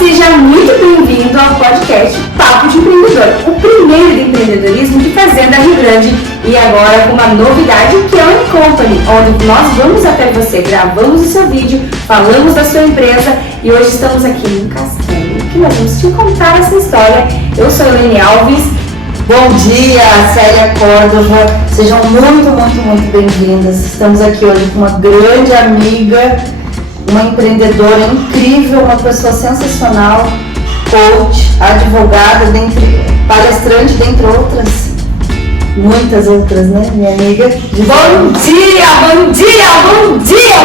Seja muito bem-vindo ao podcast Papo de Empreendedor, o primeiro de empreendedorismo de Fazenda Rio Grande, e agora com uma novidade que é o Company, onde nós vamos até você, gravamos o seu vídeo, falamos da sua empresa e hoje estamos aqui em Castelo, que nós vamos te contar essa história. Eu sou a Elaine Alves. Bom dia, Célia Córdova, sejam muito bem-vindas. Estamos aqui hoje com uma grande amiga, uma empreendedora incrível, uma pessoa sensacional, coach, advogada, palestrante, dentre outras, muitas outras, né, minha amiga? Bom dia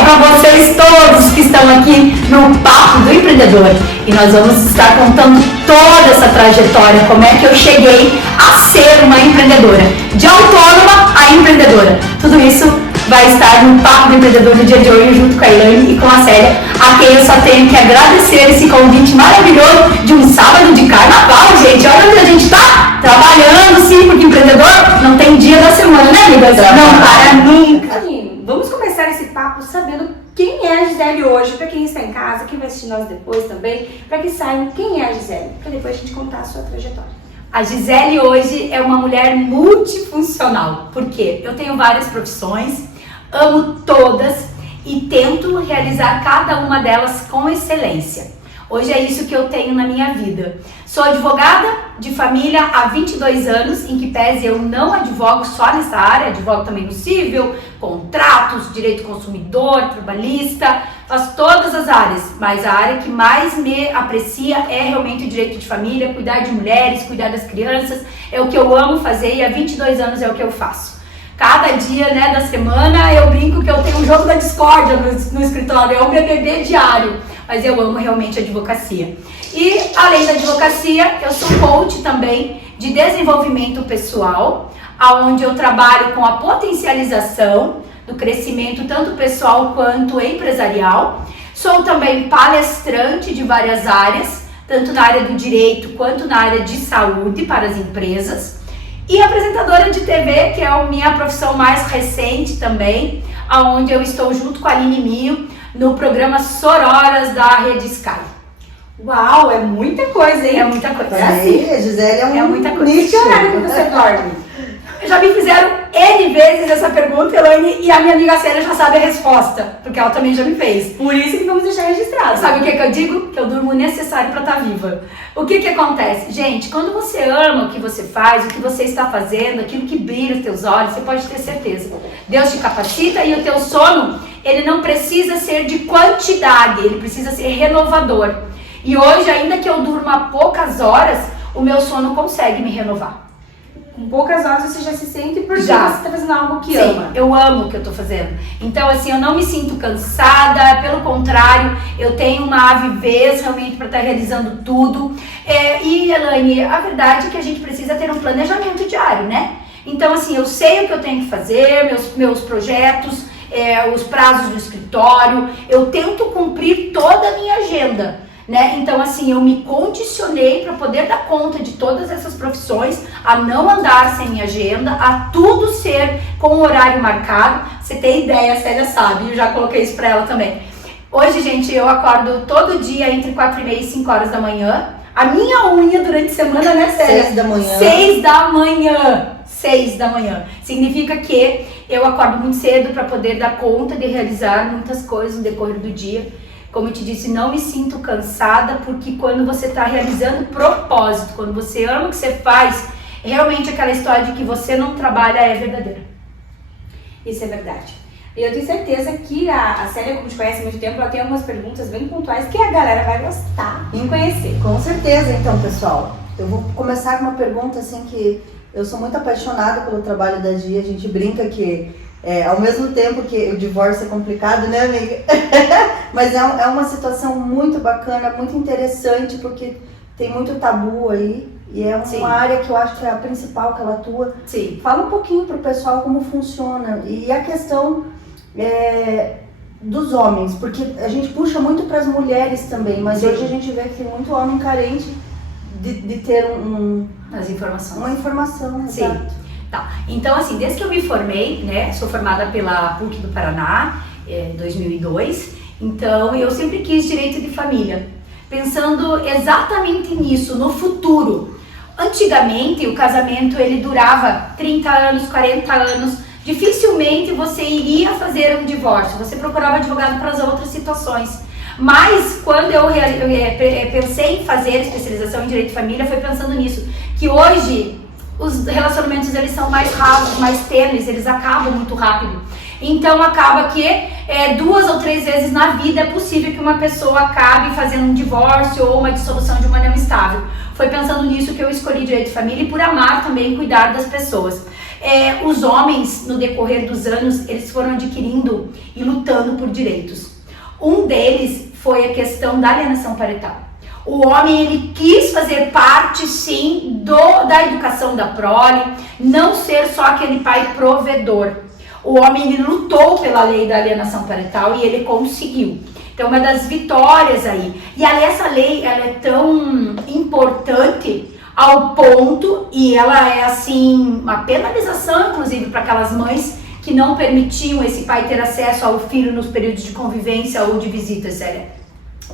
para vocês todos que estão aqui no Papo do Empreendedor. E nós vamos estar contando toda essa trajetória, como é que eu cheguei a ser uma empreendedora, de autônoma a empreendedora. Tudo isso vai estar no Papo do Empreendedor no dia de hoje, junto com a Elaine e com a Célia, a quem eu só tenho que agradecer esse convite maravilhoso de um sábado de carnaval, gente. Olha onde a gente está trabalhando, sim, porque empreendedor não tem dia da semana, né, amigas? Não para nunca. Vamos começar esse papo sabendo quem é a Gisele hoje, para quem está em casa, quem vai assistir nós depois também, para que saibam quem é a Gisele, para depois a gente contar a sua trajetória. A Gisele hoje é uma mulher multifuncional, porque eu tenho várias profissões, amo todas e tento realizar cada uma delas com excelência. Hoje é isso que eu tenho na minha vida. Sou advogada de família há 22 anos, em que pese eu não advogo só nessa área, advogo também no civil, contratos, direito consumidor, trabalhista, faço todas as áreas, mas a área que mais me aprecia é realmente o direito de família, cuidar de mulheres, cuidar das crianças, é o que eu amo fazer e há 22 anos é o que eu faço. Cada dia, né, da semana eu brinco que eu tenho um jogo da discórdia no escritório, é um BBB diário, mas eu amo realmente a advocacia. E além da advocacia, eu sou coach também de desenvolvimento pessoal, onde eu trabalho com a potencialização do crescimento tanto pessoal quanto empresarial. Sou também palestrante de várias áreas, tanto na área do direito quanto na área de saúde para as empresas. E apresentadora de TV, que é a minha profissão mais recente também, onde eu estou junto com a Aline Mio no programa Sororas da Rede Sky. Uau, é muita coisa, hein? É muita coisa. A Gisele é muita coisa. Que horário que você dorme? Já me fizeram N vezes essa pergunta, Elaine, e a minha amiga Célia já sabe a resposta, porque ela também já me fez. Por isso que vamos deixar registrado. Sabe o que eu digo? Que eu durmo o necessário para estar viva. O que acontece? Gente, quando você ama o que você faz, o que você está fazendo, aquilo que brilha os teus olhos, você pode ter certeza. Deus te capacita e o teu sono, ele não precisa ser de quantidade, ele precisa ser renovador. E hoje, ainda que eu durma poucas horas, o meu sono consegue me renovar. Com poucas horas você já se sente porque você está fazendo algo que ama. Eu amo o que eu estou fazendo. Então, assim, eu não me sinto cansada, pelo contrário, eu tenho uma avidez realmente para estar realizando tudo. E, Elaine, a verdade é que a gente precisa ter um planejamento diário, né? Então, assim, eu sei o que eu tenho que fazer, meus projetos, os prazos do escritório, eu tento cumprir toda a minha agenda. Né? Então, assim, eu me condicionei para poder dar conta de todas essas profissões, a não andar sem agenda, a tudo ser com o horário marcado. Você tem ideia, a Célia sabe, eu já coloquei isso para ela também. Hoje, gente, eu acordo todo dia entre 4h30 e 5 horas da manhã. A minha unha durante a semana, né, Célia? 6 da manhã. 6 da manhã. 6 da manhã. Significa que eu acordo muito cedo para poder dar conta de realizar muitas coisas no decorrer do dia. Como eu te disse, não me sinto cansada, porque quando você está realizando propósito, quando você ama o que você faz, realmente aquela história de que você não trabalha é verdadeira. Isso é verdade. E eu tenho certeza que a Célia, como te conhece há muito tempo, ela tem algumas perguntas bem pontuais que a galera vai gostar em conhecer. Com certeza, então, pessoal. Eu vou começar com uma pergunta assim que eu sou muito apaixonada pelo trabalho da Gia. A gente brinca que ao mesmo tempo que o divórcio é complicado, né, amiga? Mas é uma situação muito bacana, muito interessante, porque tem muito tabu aí. E é uma área que eu acho que é a principal que ela atua. Sim. Fala um pouquinho pro pessoal como funciona. E a questão dos homens, porque a gente puxa muito para as mulheres também, mas hoje a gente vê que tem muito homem carente de ter as informações. Uma informação, sim. Exato. Tá. Então, assim, desde que eu me formei, né, sou formada pela PUC do Paraná, em 2002, então eu sempre quis direito de família. pensando exatamente nisso, no futuro. Antigamente, o casamento ele durava 30 anos, 40 anos, dificilmente você iria fazer um divórcio, você procurava advogado para as outras situações. Mas quando eu pensei em fazer especialização em direito de família, foi pensando nisso, que hoje os relacionamentos eles são mais rasos, mais tênues, eles acabam muito rápido. Então acaba que 2 ou 3 vezes na vida é possível que uma pessoa acabe fazendo um divórcio ou uma dissolução de uma união estável. Foi pensando nisso que eu escolhi direito de família e por amar também cuidar das pessoas. Os homens, no decorrer dos anos, eles foram adquirindo e lutando por direitos. Um deles foi a questão da alienação parental. O homem, ele quis fazer parte, sim, da educação da prole, não ser só aquele pai provedor. O homem, ele lutou pela lei da alienação parental e ele conseguiu. Então, uma das vitórias aí. E essa lei, ela é tão importante ao ponto, e ela é, assim, uma penalização, inclusive, para aquelas mães que não permitiam esse pai ter acesso ao filho nos períodos de convivência ou de visita, Célia.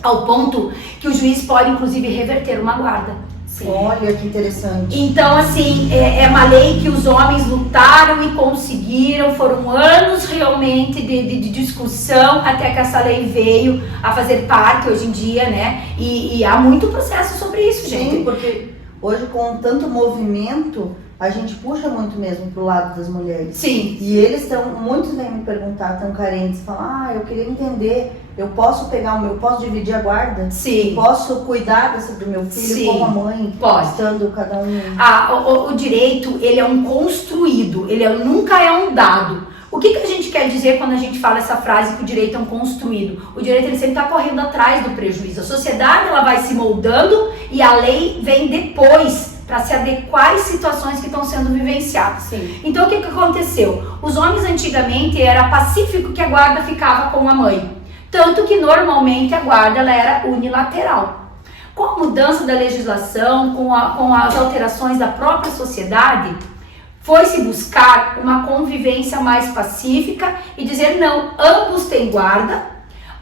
Ao ponto que o juiz pode, inclusive, reverter uma guarda. Sim. Olha que interessante. Então, assim, é uma lei que os homens lutaram e conseguiram, foram anos realmente de discussão até que essa lei veio a fazer parte hoje em dia, né? E há muito processo sobre isso, gente. Sim, porque hoje com tanto movimento, a gente puxa muito mesmo pro lado das mulheres. Sim. E eles muitos vêm me perguntar, tão carentes, falam, eu queria entender, eu posso posso dividir a guarda? Sim. Posso cuidar do meu filho? Sim. Como a mãe? Pode. Estando cada um... O direito, ele é um construído, ele nunca é um dado. O que a gente quer dizer quando a gente fala essa frase que o direito é um construído? O direito ele sempre está correndo atrás do prejuízo. A sociedade ela vai se moldando e a lei vem depois para se adequar às situações que estão sendo vivenciadas. Sim. Então o que aconteceu? Os homens antigamente era pacífico que a guarda ficava com a mãe. Tanto que normalmente a guarda ela era unilateral. Com a mudança da legislação, com as alterações da própria sociedade, foi-se buscar uma convivência mais pacífica e dizer não, ambos têm guarda,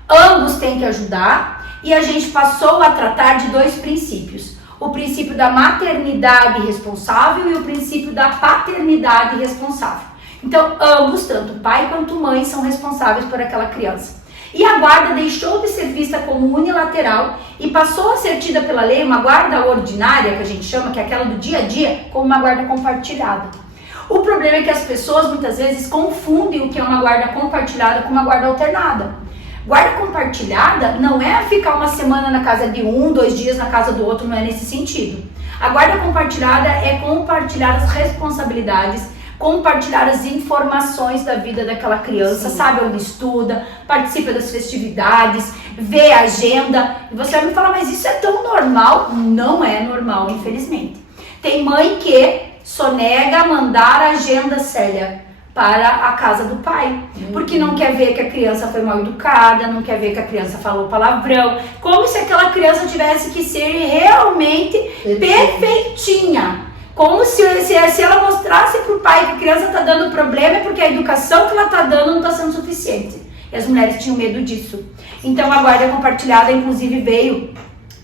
ambos têm que ajudar, e a gente passou a tratar de 2 princípios. O princípio da maternidade responsável e o princípio da paternidade responsável. Então, ambos, tanto pai quanto mãe, são responsáveis por aquela criança. E a guarda deixou de ser vista como unilateral e passou a ser tida pela lei uma guarda ordinária, que a gente chama, que é aquela do dia a dia, como uma guarda compartilhada. O problema é que as pessoas muitas vezes confundem o que é uma guarda compartilhada com uma guarda alternada. Guarda compartilhada não é ficar uma semana na casa de um, 2 dias na casa do outro, não é nesse sentido. A guarda compartilhada é compartilhar as responsabilidades, compartilhar as informações da vida daquela criança, sim, sabe onde estuda, participa das festividades, vê a agenda. E você vai me falar, mas isso é tão normal? Não é normal, infelizmente. Tem mãe que sonega mandar a agenda, Célia, para a casa do pai, porque não quer ver que a criança foi mal educada, não quer ver que a criança falou palavrão, como se aquela criança tivesse que ser realmente perfeitinha. Como se ela mostrasse para o pai que a criança está dando problema é porque a educação que ela está dando não está sendo suficiente. E as mulheres tinham medo disso. Então a guarda compartilhada, inclusive, veio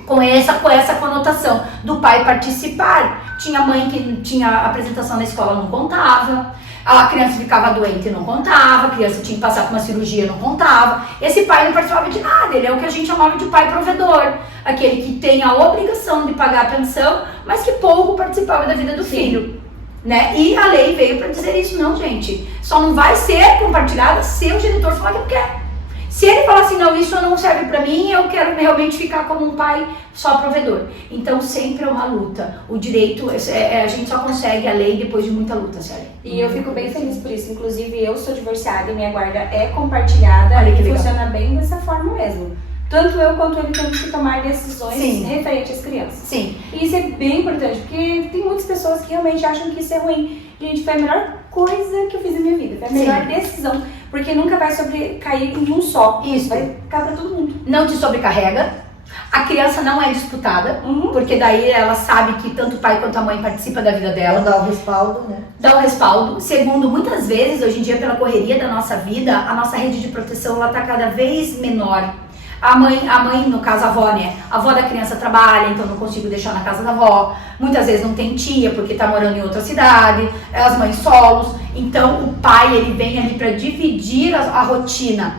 com essa conotação do pai participar. Tinha mãe que tinha apresentação na escola, não contava. A criança ficava doente e não contava, a criança tinha que passar por uma cirurgia, não contava. Esse pai não participava de nada, ele é o que a gente chamava de pai provedor. Aquele que tem a obrigação de pagar a pensão, mas que pouco participava da vida do filho. Né? E a lei veio para dizer isso, não, gente. Só não vai ser compartilhada se o genitor falar que não quer. Se ele falar assim, não, isso não serve pra mim, eu quero realmente ficar como um pai só provedor. Então sempre é uma luta. O direito, a gente só consegue a lei depois de muita luta, sério. E eu fico bem feliz por isso. Inclusive eu sou divorciada e minha guarda é compartilhada. Olha que e legal. Funciona bem dessa forma mesmo. Tanto eu quanto ele temos que tomar decisões, sim, referentes às crianças. Sim. E isso é bem importante, porque tem muitas pessoas que realmente acham que isso é ruim. Gente, foi a melhor coisa que eu fiz na minha vida. Foi a melhor sim, decisão. Porque nunca vai sobrecair em um só. Isso. Vai ficar pra todo mundo. Não te sobrecarrega. A criança não é disputada, porque daí ela sabe que tanto o pai quanto a mãe participam da vida dela. Dá o respaldo, né? Dá o respaldo. Segundo, muitas vezes, hoje em dia, pela correria da nossa vida, a nossa rede de proteção ela tá cada vez menor. A mãe, no caso a avó, né? A avó da criança trabalha, então não consigo deixar na casa da avó. Muitas vezes não tem tia porque tá morando em outra cidade, as mães solos. Então o pai, ele vem ali para dividir a rotina,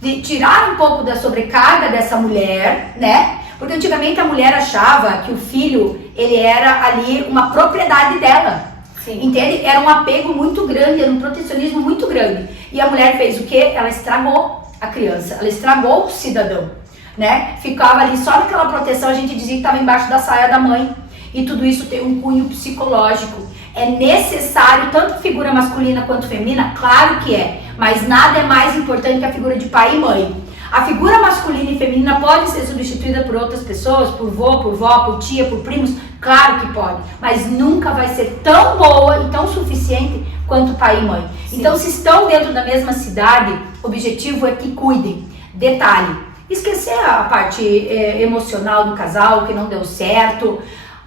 de tirar um pouco da sobrecarga dessa mulher, né? Porque antigamente a mulher achava que o filho, ele era ali uma propriedade dela. Sim. Entende? Era um apego muito grande, era um protecionismo muito grande. E a mulher fez o quê? Ela estragou a criança, ela estragou o cidadão, né? Ficava ali só naquela proteção, a gente dizia que estava embaixo da saia da mãe. E tudo isso tem um cunho psicológico. É necessário, tanto figura masculina quanto feminina, claro que é, mas nada é mais importante que a figura de pai e mãe. A figura masculina e feminina pode ser substituída por outras pessoas, por vô, por vó, por tia, por primos, claro que pode, mas nunca vai ser tão boa e tão suficiente quanto pai e mãe. Sim. Então, se estão dentro da mesma cidade, o objetivo é que cuidem. Detalhe, esquecer a parte emocional do casal, que não deu certo,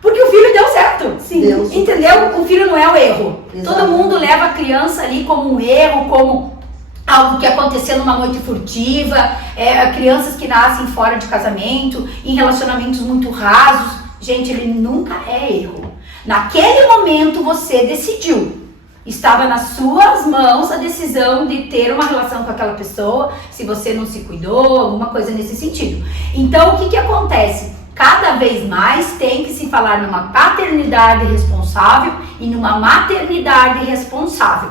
porque o filho deu certo, Sim. Deus. Entendeu? O filho não é o erro. Exato. Todo mundo leva a criança ali como um erro, como algo que aconteceu numa noite furtiva, crianças que nascem fora de casamento, em relacionamentos muito rasos. Gente, ele nunca é erro. Naquele momento você decidiu. Estava nas suas mãos a decisão de ter uma relação com aquela pessoa, se você não se cuidou, alguma coisa nesse sentido. Então, o que acontece? Cada vez mais tem que se falar numa paternidade responsável e numa maternidade responsável.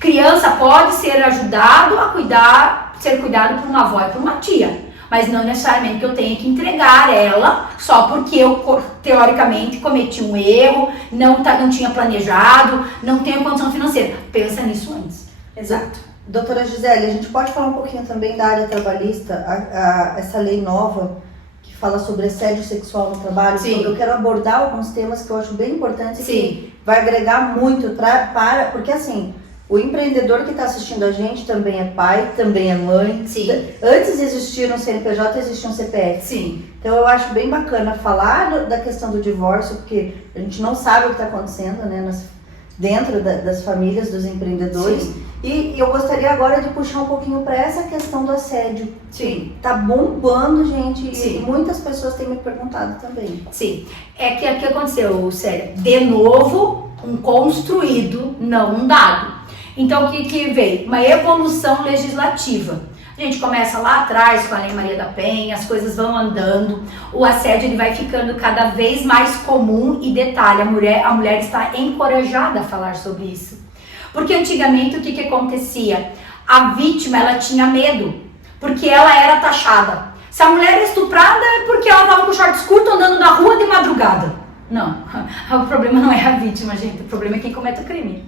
Criança pode ser ajudado a ser cuidado por uma avó e por uma tia, mas não necessariamente que eu tenha que entregar ela só porque eu, teoricamente, cometi um erro, não tinha planejado, não tenho condição financeira. Pensa nisso antes. Exato. Doutora Gisele, a gente pode falar um pouquinho também da área trabalhista, essa lei nova que fala sobre assédio sexual no trabalho? Sim. Eu quero abordar alguns temas que eu acho bem importantes e Sim. que vai agregar muito porque assim, o empreendedor que está assistindo a gente também é pai, também é mãe. Sim. Antes existia um CNPJ, existia um CPF. Sim. Então eu acho bem bacana falar da questão do divórcio, porque a gente não sabe o que está acontecendo, né, dentro das famílias dos empreendedores. Sim. E eu gostaria agora de puxar um pouquinho para essa questão do assédio. Sim. Tá bombando, gente, Sim. e muitas pessoas têm me perguntado também. Sim. É que o que aconteceu, Célia? De novo, um construído, não um dado. Então, o que veio? Uma evolução legislativa. A gente começa lá atrás com a Lei Maria da Penha, as coisas vão andando, o assédio ele vai ficando cada vez mais comum e detalhe, a mulher está encorajada a falar sobre isso. Porque antigamente o que acontecia? A vítima, ela tinha medo, porque ela era taxada. Se a mulher é estuprada é porque ela estava com shorts curto andando na rua de madrugada. Não, o problema não é a vítima, gente, o problema é quem comete o crime.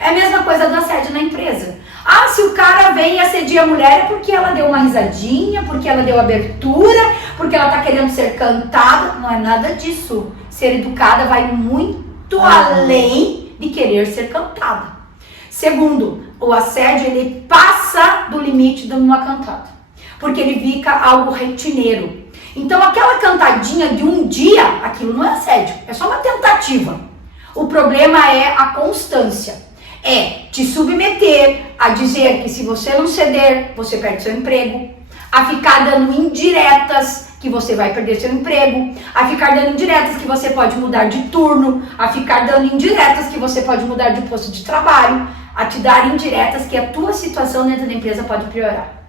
É a mesma coisa do assédio na empresa. Ah, se o cara vem e assedia a mulher é porque ela deu uma risadinha, porque ela deu abertura, porque ela tá querendo ser cantada. Não é nada disso. Ser educada vai muito além de querer ser cantada. Segundo, o assédio ele passa do limite de uma cantada, porque ele fica algo rotineiro. Então aquela cantadinha de um dia, aquilo não é assédio, é só uma tentativa. O problema é a constância. É te submeter a dizer que se você não ceder, você perde seu emprego, a ficar dando indiretas que você vai perder seu emprego, a ficar dando indiretas que você pode mudar de turno, a ficar dando indiretas que você pode mudar de posto de trabalho, a te dar indiretas que a tua situação dentro da empresa pode piorar.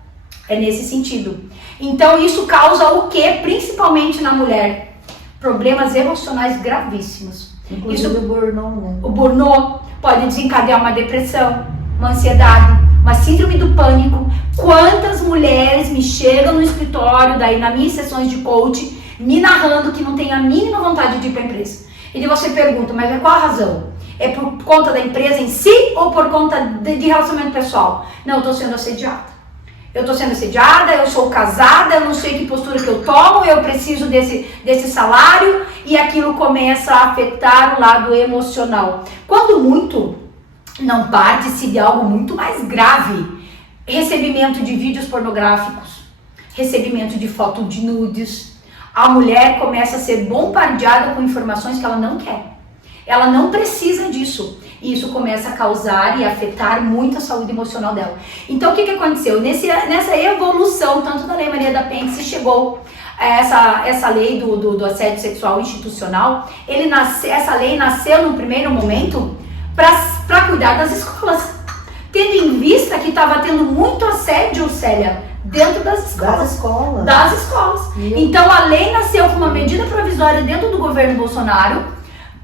É nesse sentido. Então isso causa o quê? Principalmente na mulher? Problemas emocionais gravíssimos. Inclusive o burnout, né? O burnout pode desencadear uma depressão, uma ansiedade, uma síndrome do pânico. Quantas mulheres me chegam no escritório, daí nas minhas sessões de coaching, me narrando que não tem a mínima vontade de ir para a empresa. E daí você pergunta, mas é qual a razão? É por conta da empresa em si ou por conta de relacionamento pessoal? Não, eu estou sendo assediada. Eu sou casada, eu não sei que postura que eu tomo, eu preciso desse salário e aquilo começa a afetar o lado emocional. Quando muito, não parte-se de algo muito mais grave. Recebimento de vídeos pornográficos, recebimento de foto de nudes. A mulher começa a ser bombardeada com informações que ela não quer. Ela não precisa disso. E isso começa a causar e afetar muito a saúde emocional dela. Então, o que aconteceu? Nessa evolução, tanto da Lei Maria da Penha, que se chegou a essa lei do assédio sexual institucional, essa lei nasceu no primeiro momento para cuidar das escolas. Tendo em vista que estava tendo muito assédio, Célia, dentro das escolas. Das escolas. Então, a lei nasceu com uma medida provisória dentro do governo Bolsonaro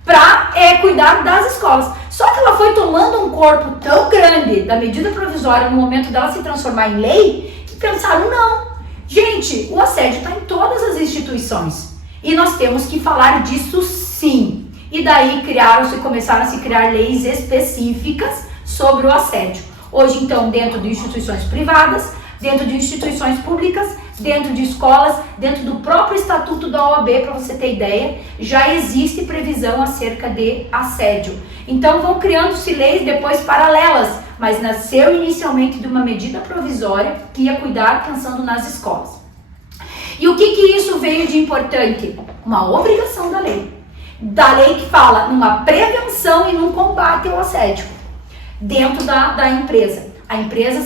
para cuidar das escolas. Só que ela foi tomando um corpo tão grande da medida provisória no momento dela se transformar em lei, que pensaram, não, gente, o assédio está em todas as instituições e nós temos que falar disso sim. E daí começaram a se criar leis específicas sobre o assédio. Hoje, então, dentro de instituições privadas, dentro de instituições públicas, dentro de escolas, dentro do próprio estatuto da OAB, para você ter ideia, já existe previsão acerca de assédio. Então vão criando-se leis depois paralelas, mas nasceu inicialmente de uma medida provisória que ia cuidar pensando nas escolas. E o que isso veio de importante? Uma obrigação da lei que fala numa prevenção e num combate ao assédio dentro da empresa. A empresa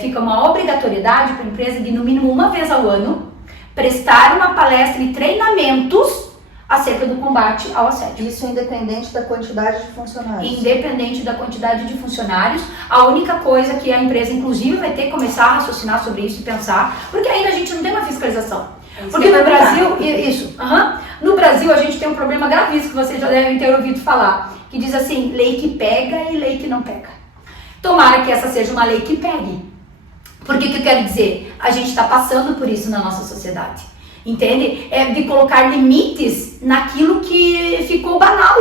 fica uma obrigatoriedade para a empresa de, no mínimo uma vez ao ano, prestar uma palestra e treinamentos acerca do combate ao assédio. Isso independente da quantidade de funcionários. Independente da quantidade de funcionários, a única coisa que a empresa, inclusive, vai ter que começar a raciocinar sobre isso e pensar, porque ainda a gente não tem uma fiscalização. Porque no Brasil, no Brasil a gente tem um problema gravíssimo que vocês já devem ter ouvido falar, que diz assim, lei que pega e lei que não pega. Tomara que essa seja uma lei que pegue. Porque o que eu quero dizer? A gente está passando por isso na nossa sociedade. Entende? De colocar limites naquilo que ficou banal.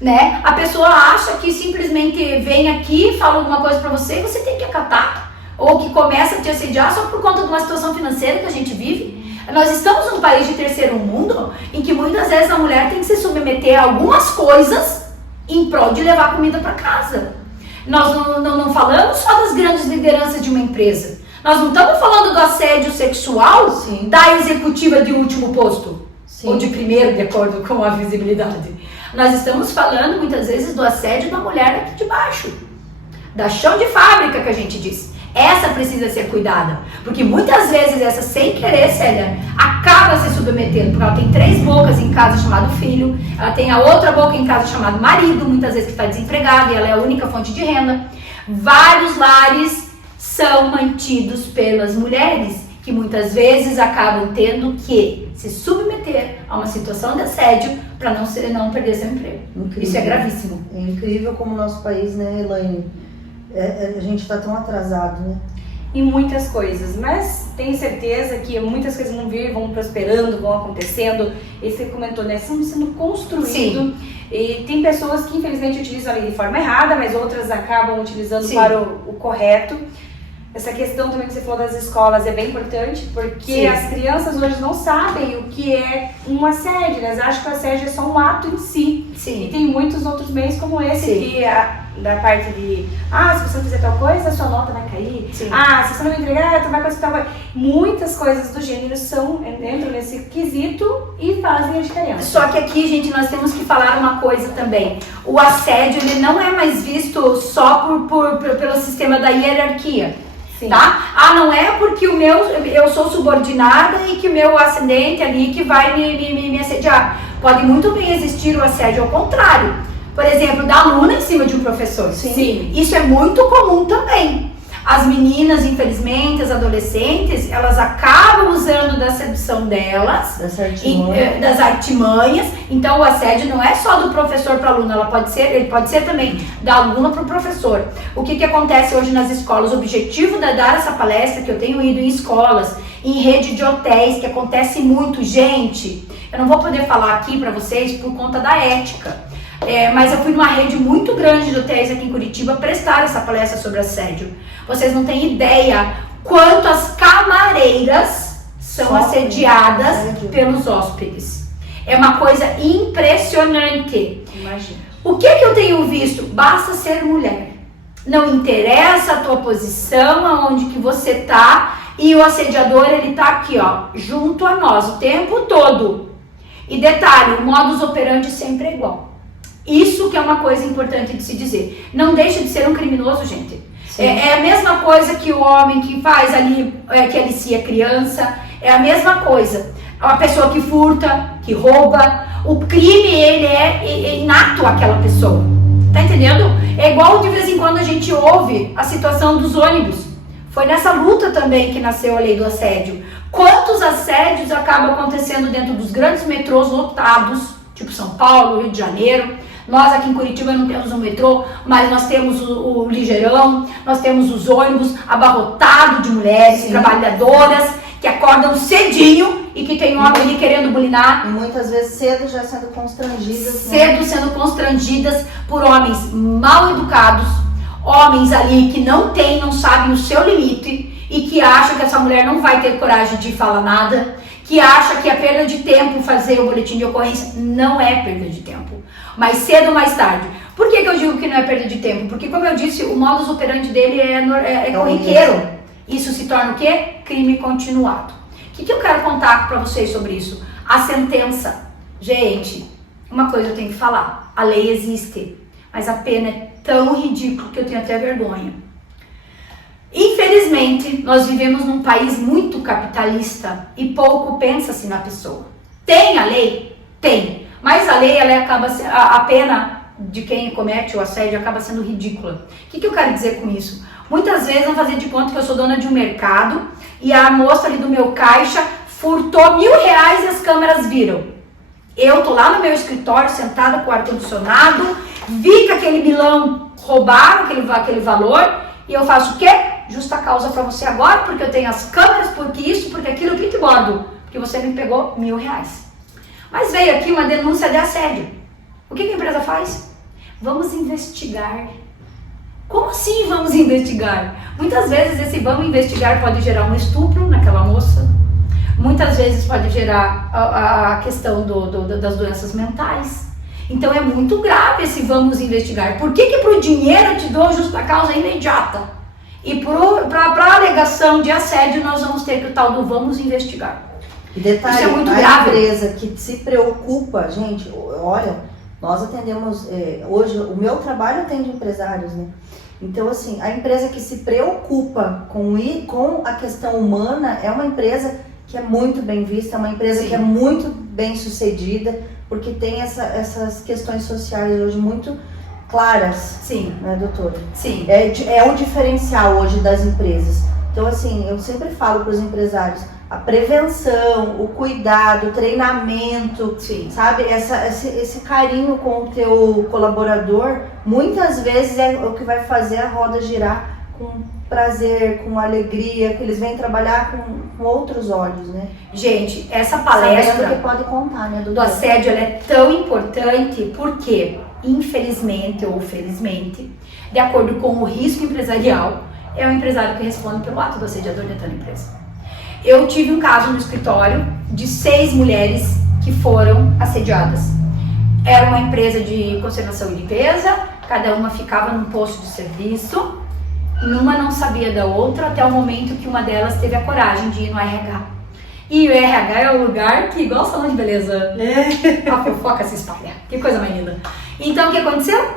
Né? A pessoa acha que simplesmente vem aqui, fala alguma coisa pra você e você tem que acatar. Ou que começa a te assediar só por conta de uma situação financeira que a gente vive. Nós estamos num país de terceiro mundo em que muitas vezes a mulher tem que se submeter a algumas coisas em prol de levar comida para casa. Nós não falamos só das grandes lideranças de uma empresa. Nós não estamos falando do assédio sexual da executiva de último posto. Ou de primeiro, de acordo com a visibilidade. Nós estamos falando muitas vezes do assédio da mulher aqui de baixo. Da chão de fábrica que a gente diz. Essa precisa ser cuidada. Porque muitas vezes essa, sem querer, Célia, acaba se submetendo. Porque ela tem 3 bocas em casa chamado filho. Ela tem a outra boca em casa chamado marido, muitas vezes que está desempregada e ela é a única fonte de renda. Vários lares são mantidos pelas mulheres, que muitas vezes acabam tendo que se submeter a uma situação de assédio para não perder seu emprego. Incrível. Isso é gravíssimo. É incrível como o nosso país, né, Elaine? A gente está tão atrasado, né? Em muitas coisas, mas tenho certeza que muitas coisas vão prosperando, vão acontecendo. E você comentou, né? Estamos sendo construídos. E tem pessoas que infelizmente utilizam a lei de forma errada, mas outras acabam utilizando para o correto. Essa questão também que você falou das escolas é bem importante, porque as crianças hoje não sabem o que é um assédio, elas acham que o assédio é só um ato em si. E tem muitos outros meios como esse, que da parte de, se você não fizer tal coisa, a sua nota vai cair. Se você não me entregar, tu vai conseguir tal coisa. Muitas coisas do gênero entram nesse quesito e fazem a diferença. Só que aqui, gente, nós temos que falar uma coisa também. O assédio, ele não é mais visto só pelo sistema da hierarquia. Tá? Não é porque eu sou subordinada e que o meu ascendente ali que vai me assediar. Pode muito bem existir o assédio ao contrário. Por exemplo, da aluna em cima de um professor. Isso é muito comum também. As meninas, infelizmente, as adolescentes, elas acabam usando da sedução delas, das artimanhas. Então, o assédio não é só do professor para o aluno, ele pode ser também da aluna para o professor. O que acontece hoje nas escolas? O objetivo de dar essa palestra, que eu tenho ido em escolas, em rede de hotéis, que acontece muito. Gente, eu não vou poder falar aqui para vocês por conta da ética. Mas eu fui numa rede muito grande de hotéis aqui em Curitiba prestar essa palestra sobre assédio. Vocês não têm ideia quanto as camareiras são assediadas pelos hóspedes. É uma coisa impressionante. Imagina. O que eu tenho visto? Basta ser mulher. Não interessa a tua posição, aonde que você tá, e o assediador, ele tá aqui, junto a nós o tempo todo. E detalhe, o modus operandi sempre é igual. Isso que é uma coisa importante de se dizer. Não deixa de ser um criminoso, gente. É a mesma coisa que o homem que faz ali, que alicia criança, é a mesma coisa. A pessoa que furta, que rouba, o crime, ele é inato àquela pessoa. Tá entendendo? É igual de vez em quando a gente ouve a situação dos ônibus. Foi nessa luta também que nasceu a lei do assédio. Quantos assédios acabam acontecendo dentro dos grandes metrôs lotados, tipo São Paulo, Rio de Janeiro. Nós aqui em Curitiba não temos um metrô, mas nós temos o ligeirão, nós temos os ônibus abarrotados de mulheres, sim, trabalhadoras, que acordam cedinho e que tem um homem ali querendo bulinar. E muitas vezes cedo já sendo constrangidas. Cedo, né? Sendo constrangidas por homens mal educados, homens ali que não sabem o seu limite e que acham que essa mulher não vai ter coragem de falar nada, que acha que é perda de tempo fazer o boletim de ocorrência. Não é perda de tempo. Mais cedo ou mais tarde. Por que eu digo que não é perda de tempo? Porque, como eu disse, o modus operandi dele é corriqueiro. Isso se torna o quê? Crime continuado. O que eu quero contar para vocês sobre isso? A sentença. Gente, uma coisa eu tenho que falar. A lei existe, mas a pena é tão ridícula que eu tenho até vergonha. Infelizmente, nós vivemos num país muito capitalista e pouco pensa-se na pessoa. Tem a lei? Tem. Mas a lei, a pena de quem comete o assédio acaba sendo ridícula. O que eu quero dizer com isso? Muitas vezes vão fazer de conta que eu sou dona de um mercado e a moça ali do meu caixa furtou R$1.000 e as câmeras viram. Eu tô lá no meu escritório, sentada com o ar-condicionado, vi que aquele milão roubaram aquele valor e eu faço o quê? Justa causa pra você agora, porque eu tenho as câmeras, porque isso, porque aquilo, eu te bordo, porque você me pegou R$1.000. Mas veio aqui uma denúncia de assédio. O que a empresa faz? Vamos investigar. Como assim vamos investigar? Muitas vezes esse vamos investigar pode gerar um estupro naquela moça. Muitas vezes pode gerar a questão das doenças mentais. Então é muito grave esse vamos investigar. Por que pro dinheiro eu te dou justa causa imediata? E para alegação de assédio nós vamos ter que o tal do vamos investigar. E detalhe, isso é muito a grave. Empresa que se preocupa, gente, olha, nós atendemos, hoje o meu trabalho atende empresários, né? Então assim, a empresa que se preocupa com a questão humana é uma empresa que é muito bem vista, é uma empresa, sim, que é muito bem sucedida, porque tem essas questões sociais hoje muito claras. Sim. Né, doutora? Sim. É um diferencial hoje das empresas. Então assim, eu sempre falo para os empresários, a prevenção, o cuidado, o treinamento, sim, sabe? Esse carinho com o teu colaborador, muitas vezes é o que vai fazer a roda girar com prazer, com alegria, que eles vêm trabalhar com outros olhos, né? Gente, essa palestra que pode contar, né, do assédio, ela é tão importante porque, infelizmente ou felizmente, de acordo com o risco empresarial, é o empresário que responde pelo ato do assediador dentro da empresa. Eu tive um caso no escritório de 6 mulheres que foram assediadas. Era uma empresa de conservação e limpeza, cada uma ficava num posto de serviço, uma não sabia da outra, até o momento que uma delas teve a coragem de ir no RH. E o RH é o lugar que, igual o salão de beleza, a fofoca se espalha. Que coisa mais linda. Então o que aconteceu?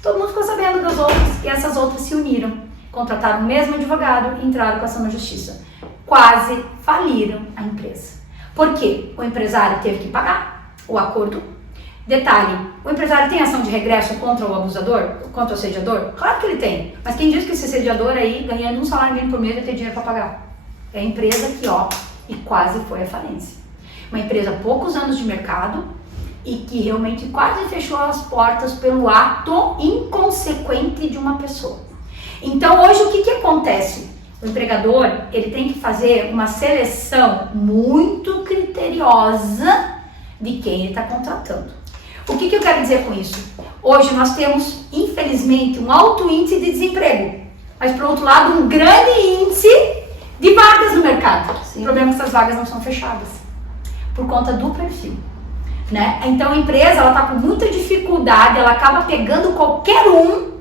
Todo mundo ficou sabendo das outras e essas outras se uniram, contrataram o mesmo advogado e entraram com ação na justiça. Quase faliram a empresa. Por quê? O empresário teve que pagar o acordo. Detalhe, o empresário tem ação de regresso contra o abusador, contra o assediador? Claro que ele tem. Mas quem diz que esse assediador aí, ganhando um salário mínimo por mês, vai ter dinheiro para pagar? É a empresa que, e quase foi à falência. Uma empresa há poucos anos de mercado e que realmente quase fechou as portas pelo ato inconsequente de uma pessoa. Então hoje o que acontece? O empregador, ele tem que fazer uma seleção muito criteriosa de quem ele está contratando. O que eu quero dizer com isso? Hoje nós temos, infelizmente, um alto índice de desemprego, mas por outro lado um grande índice de vagas no mercado. Sim. O problema é que essas vagas não são fechadas, por conta do perfil. Né? Então a empresa está com muita dificuldade, ela acaba pegando qualquer um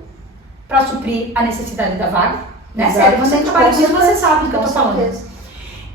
para suprir a necessidade da vaga. Né? Sério, você trabalha com isso, você sabe do que eu estou falando.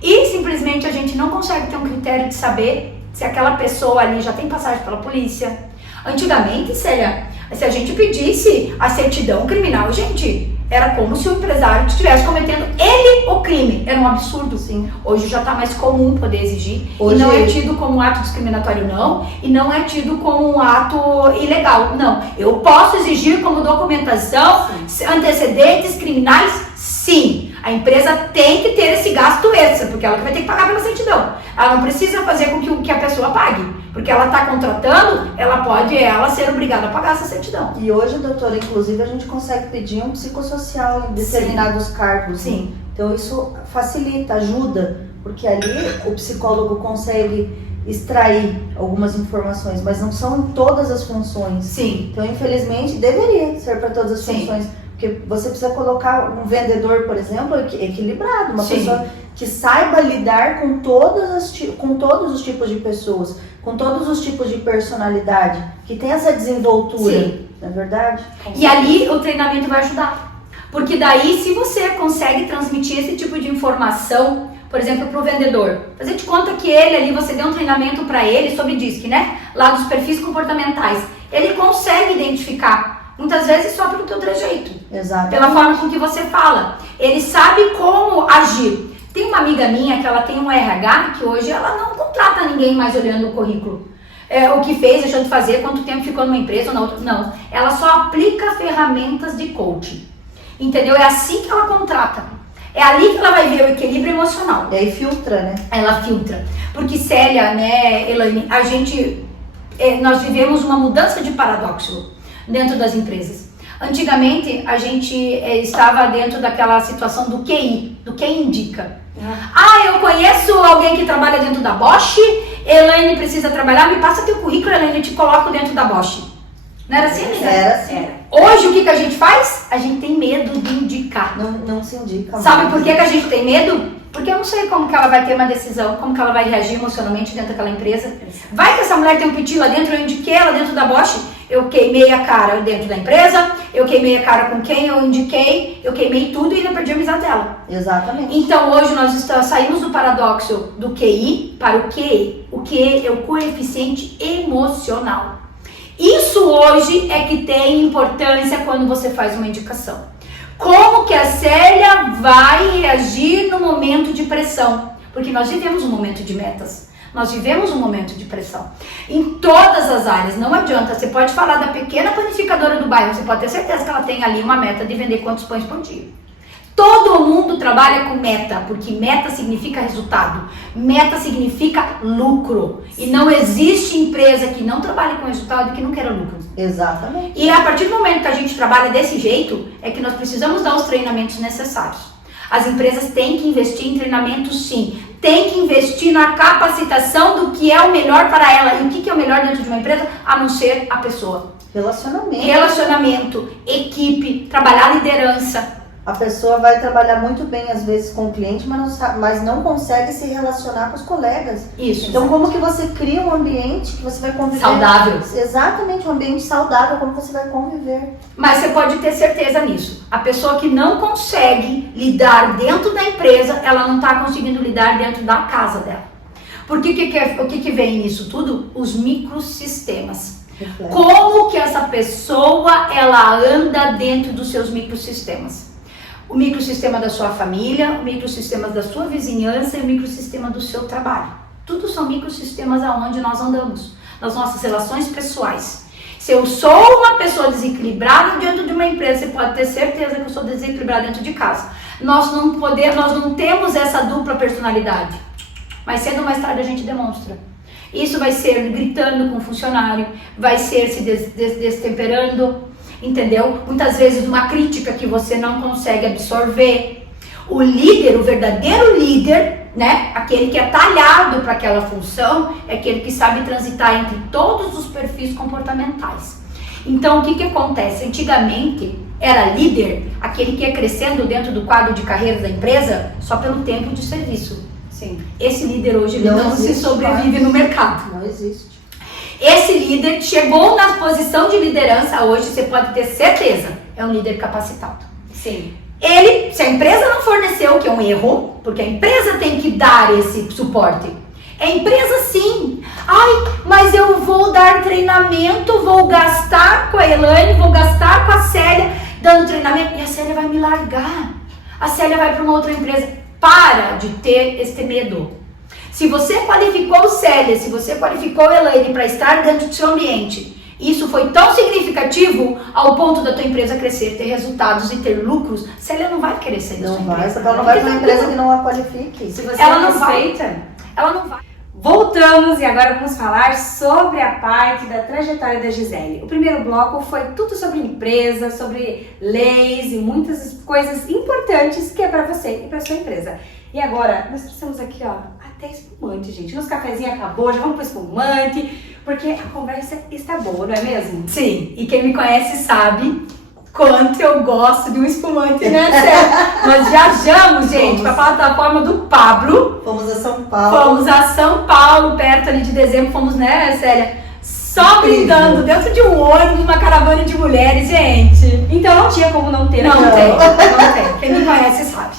E simplesmente a gente não consegue ter um critério de saber se aquela pessoa ali já tem passagem pela polícia. Antigamente, Célia, se a gente pedisse a certidão criminal, gente, era como se o empresário estivesse cometendo ele o crime. Era um absurdo. Sim. Hoje já está mais comum poder exigir. Hoje... E não é tido como um ato discriminatório, não. E não é tido como um ato ilegal, não. Eu posso exigir como documentação antecedentes criminais, sim. A empresa tem que ter esse gasto extra, porque ela vai ter que pagar pela certidão. Ela não precisa fazer com que a pessoa pague. Porque ela está contratando, ela pode ser obrigada a pagar essa certidão. E hoje, doutora, inclusive, a gente consegue pedir um psicossocial em determinados cargos. Sim. Né? Então isso facilita, ajuda, porque ali o psicólogo consegue extrair algumas informações, mas não são em todas as funções. Sim. Então, infelizmente, deveria ser para todas as Sim. funções. Porque você precisa colocar um vendedor, por exemplo, equilibrado, uma Sim. pessoa que saiba lidar com todos os tipos de pessoas, com todos os tipos de personalidade, que tem essa desenvoltura, Sim. não é verdade? E ali o treinamento vai ajudar. Porque daí, se você consegue transmitir esse tipo de informação, por exemplo, para o vendedor, fazer de conta que ele ali, você deu um treinamento para ele sobre DISC, né? Lá dos perfis comportamentais. Ele consegue identificar, muitas vezes só pelo teu trejeito. Exato. Pela forma com que você fala. Ele sabe como agir. Tem uma amiga minha que ela tem um RH que hoje ela não contrata ninguém mais olhando o currículo. O que fez, deixou de fazer, quanto tempo ficou numa empresa ou na outra. Não. Ela só aplica ferramentas de coaching. Entendeu? É assim que ela contrata. É ali que ela vai ver o equilíbrio emocional. E aí filtra, né? Ela filtra. Porque, Célia, né, Elaine, nós vivemos uma mudança de paradoxo dentro das empresas. Antigamente, a gente estava dentro daquela situação do QI, do quem indica. Eu conheço alguém que trabalha dentro da Bosch, Elaine precisa trabalhar, me passa teu currículo, Elaine, eu te coloco dentro da Bosch. Não era assim, amiga? Era assim. Era. Hoje, o que a gente faz? A gente tem medo de indicar. Não se indica. Sabe por que a gente tem medo? Porque eu não sei como que ela vai ter uma decisão, como que ela vai reagir emocionalmente dentro daquela empresa. Vai que essa mulher tem um piti lá dentro, eu indiquei ela dentro da Bosch, eu queimei a cara dentro da empresa, eu queimei a cara com quem eu indiquei, eu queimei tudo e ainda perdi a amizade dela. Exatamente. Então hoje nós saímos do paradoxo do QI para o QE. O QE é o coeficiente emocional. Isso hoje é que tem importância quando você faz uma indicação. Como que a Célia vai reagir no momento de pressão? Porque nós vivemos um momento de metas. Nós vivemos um momento de pressão. Em todas as áreas, não adianta. Você pode falar da pequena panificadora do bairro, você pode ter certeza que ela tem ali uma meta de vender quantos pães por dia. Todo mundo trabalha com meta, porque meta significa resultado. Meta significa lucro. E não existe empresa que não trabalhe com resultado e que não queira lucro. Exatamente. E a partir do momento que a gente trabalha desse jeito, é que nós precisamos dar os treinamentos necessários. As empresas têm que investir em treinamento, sim. Tem que investir na capacitação do que é o melhor para ela. E o que é o melhor dentro de uma empresa? A não ser a pessoa. Relacionamento, equipe, trabalhar liderança. A pessoa vai trabalhar muito bem, às vezes, com o cliente, mas não consegue se relacionar com os colegas. Isso. Então, como que você cria um ambiente que você vai conviver? Saudável. Exatamente, um ambiente saudável, como você vai conviver. Mas você pode ter certeza nisso. A pessoa que não consegue lidar dentro da empresa, ela não está conseguindo lidar dentro da casa dela. Porque o que vem nisso tudo? Os microsistemas. Como que essa pessoa, ela anda dentro dos seus microsistemas? O microsistema da sua família, o microsistema da sua vizinhança e o microsistema do seu trabalho. Tudo são microsistemas aonde nós andamos, nas nossas relações pessoais. Se eu sou uma pessoa desequilibrada dentro de uma empresa, você pode ter certeza que eu sou desequilibrada dentro de casa. Nós não temos essa dupla personalidade. Mas cedo ou mais tarde a gente demonstra. Isso vai ser gritando com o funcionário, vai ser se destemperando, entendeu? Muitas vezes uma crítica que você não consegue absorver. O líder, o verdadeiro líder, né? Aquele que é talhado para aquela função, é aquele que sabe transitar entre todos os perfis comportamentais. Então, o que acontece? Antigamente, era líder aquele que ia crescendo dentro do quadro de carreira da empresa só pelo tempo de serviço. Sim. Esse líder hoje ele não se sobrevive no mercado. Não existe. Esse líder chegou na posição de liderança hoje, você pode ter certeza, é um líder capacitado. Sim. Ele, se a empresa não forneceu, que é um erro, porque a empresa tem que dar esse suporte. É a empresa sim. Ai, mas eu vou vou dar treinamento, vou gastar com a Elaine, vou gastar com a Célia dando treinamento e a Célia vai me largar. A Célia vai para uma outra empresa. Para de ter este medo. Se você qualificou Célia, se você qualificou Elaine para estar dentro do seu ambiente, isso foi tão significativo ao ponto da tua empresa crescer, ter resultados e ter lucros, Célia não vai querer sair da sua empresa. Ela não vai para uma empresa que não a qualifique. Se você Ela não não vai. respeita, Ela não vai. voltamos e agora vamos falar sobre a parte da trajetória da Gisele. O primeiro bloco foi tudo sobre empresa, sobre leis e muitas coisas importantes que é para você e para sua empresa. E agora nós trouxemos aqui, ó, até espumante, gente. Nosso cafezinho acabou, já vamos para espumante, porque a conversa está boa, não é mesmo? Sim, e quem me conhece sabe quanto eu gosto de um espumante, né, Célia? Nós viajamos, gente, para a plataforma do Pablo. Fomos a São Paulo. Fomos a São Paulo, perto ali de dezembro, fomos, né, Célia? Só brindando dentro de um ônibus, uma caravana de mulheres, gente. Então não tinha como não ter. Não aqui. tem, não tem. Quem me conhece sabe.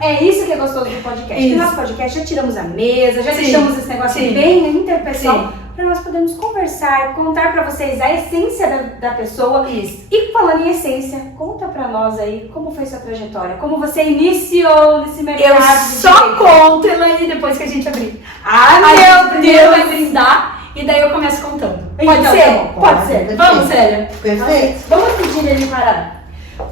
É isso que é gostoso do podcast. Isso. No nosso podcast já tiramos a mesa, já Sim. deixamos esse negócio Sim. bem interpessoal. Sim. Para nós podermos conversar, contar para vocês a essência da pessoa. Isso. E falando em essência, conta para nós aí como foi sua trajetória, como você iniciou nesse mercado. Eu de só direito. conto, Elaine, depois que a gente abrir. Ah, Aí meu primeiro vai Deus! brindar e daí eu começo contando. Então, Pode ser? tá bom, Pode ser. perfeito. Vamos, Célia? Perfeito. Vamos pedir ele para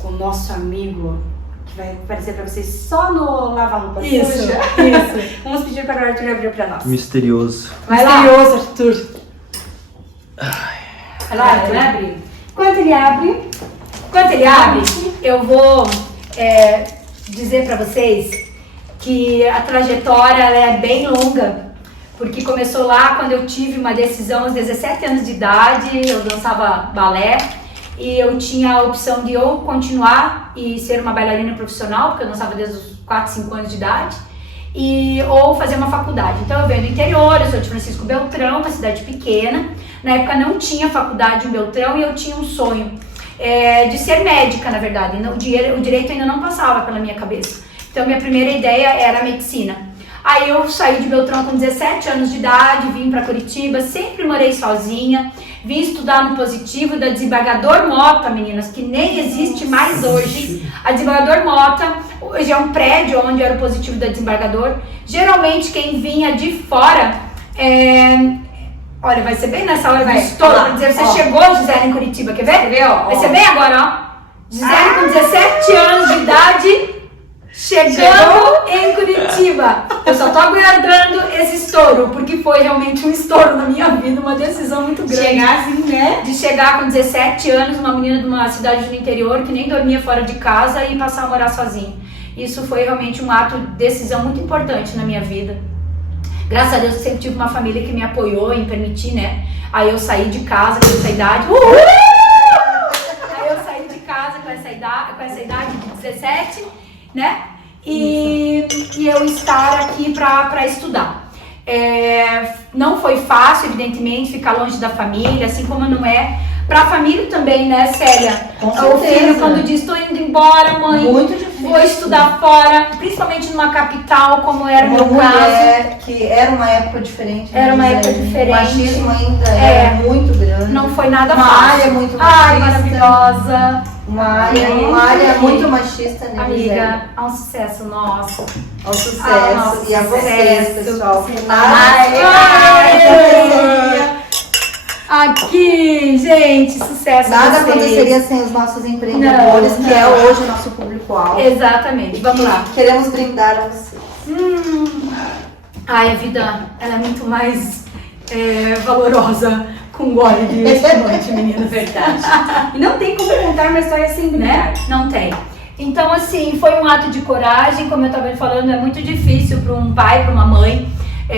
o nosso amigo, que vai aparecer para vocês só no Lavar Roupa Isso, Suja. isso. Vamos pedir para o Arthur abrir para nós. Misterioso. Vai lá. Misterioso, Arthur. Vai lá, Arthur, abre. Enquanto ele abre, Eu vou dizer pra vocês que a trajetória ela é bem longa, porque começou lá quando eu tive uma decisão aos 17 anos de idade, eu dançava balé e eu tinha a opção de ou continuar e ser uma bailarina profissional, porque eu dançava desde os 4, 5 anos de idade, ou fazer uma faculdade. Então eu venho do interior, eu sou de Francisco Beltrão, uma cidade pequena. Na época não tinha faculdade em Beltrão e eu tinha um sonho de ser médica, na verdade. O direito ainda não passava pela minha cabeça. Então minha primeira ideia era a medicina. Aí eu saí de Beltrão com 17 anos de idade, vim para Curitiba, sempre morei sozinha, vim estudar no Positivo da Desembargador Mota, meninas, que nem existe mais hoje. A Desembargador Mota hoje é um prédio onde era o Positivo da Desembargador. Geralmente quem vinha de fora, olha, vai ser bem nessa hora do estouro, pra dizer, você chegou, Gisele, em Curitiba, quer ver? Vai ser bem agora, ó. Gisele com 17 anos de idade, chegando em Curitiba. Eu só tô aguardando esse estouro, porque foi realmente um estouro na minha vida, uma decisão muito grande. chegar assim, né? De chegar com 17 anos, uma menina de uma cidade do interior que nem dormia fora de casa e passar a morar sozinha. Isso foi realmente um ato de decisão muito importante na minha vida. Graças a Deus eu sempre tive uma família que me apoiou em permitir, né? Aí eu saí de casa com essa idade. Aí eu saí de casa com essa idade de 17, né? E eu estar aqui para estudar. Não foi fácil, evidentemente, ficar longe da família, assim como não é pra família também, né, Célia? Com O certeza. filho quando diz, tô indo embora, mãe, Muito difícil. vou estudar fora, principalmente numa capital, como era o Uma meu caso. mulher que era uma época diferente. Era uma né, época Gisele? diferente. O machismo ainda era muito grande. Não foi nada Uma fácil. área muito Ai, machista. maravilhosa. Uma área muito machista, né, Gisele? Amiga, é um sucesso nosso. Ao sucesso. nosso E a vocês, sucesso. pessoal. Aqui, gente, sucesso. Nada a vocês. aconteceria sem os nossos empreendedores, Não, que é não. hoje o nosso público-alvo. Exatamente, vamos lá. Queremos brindar a vocês. Ai, a vida, ela é muito mais valorosa com gole de espumante, menina. Verdade. E não tem como contar uma história sem Né? brilhar. Não tem. Então, assim, foi um ato de coragem, como eu estava falando, é muito difícil para um pai, para uma mãe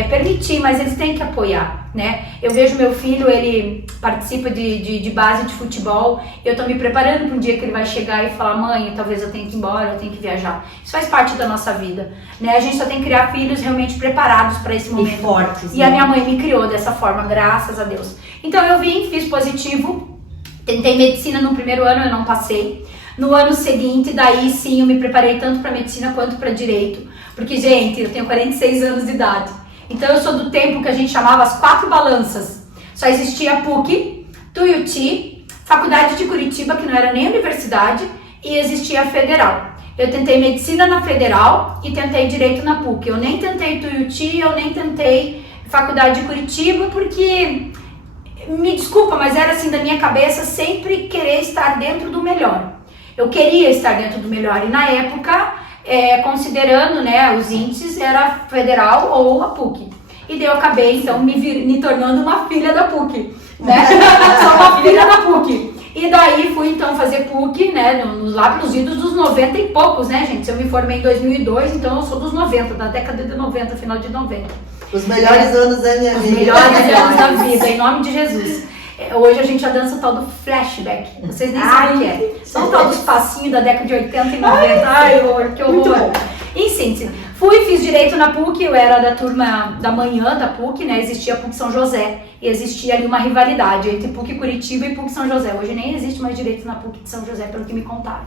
permitir, mas eles têm que apoiar, né? Eu vejo meu filho, ele participa de base de futebol, eu tô me preparando para um dia que ele vai chegar e falar, mãe, talvez eu tenha que ir embora, eu tenho que viajar. Isso faz parte da nossa vida, né? A gente só tem que criar filhos realmente preparados para esse momento. fortes, E a minha mãe me criou dessa forma, graças a Deus. Então eu vim, fiz Positivo, tentei medicina no primeiro ano, eu não passei. No ano seguinte, daí sim, eu me preparei tanto para medicina quanto para direito. Porque, gente, eu tenho 46 anos de idade. Então eu sou do tempo que a gente chamava as 4 balanças. Só existia a PUC, Tuiuti, Faculdade de Curitiba, que não era nem universidade, e existia a Federal. Eu tentei medicina na Federal e tentei direito na PUC. Eu nem tentei Tuiuti, eu nem tentei Faculdade de Curitiba, porque, me desculpa, mas era assim da minha cabeça sempre querer estar dentro do melhor. Eu queria estar dentro do melhor e na época, considerando, né, os índices, era a Federal ou a PUC. E daí eu acabei então me tornando uma filha da PUC, né? Sou uma filha da PUC. E daí fui então fazer PUC, né, lá pelos idos dos 90 e poucos, né, gente? Eu me formei em 2002, então eu sou dos 90, da década de 90, final de 90. Os melhores anos da minha vida. Os melhores anos da vida, em nome de Jesus. Hoje a gente já dança o tal do flashback. Vocês nem sabem o que é. São o tal dos passinhos da década de 80 e 90. Ai, que horror. Em síntese, fiz direito na PUC, eu era da turma da manhã da PUC, né? Existia a PUC São José. E existia ali uma rivalidade entre PUC Curitiba e PUC São José. Hoje nem existe mais direito na PUC de São José, pelo que me contaram.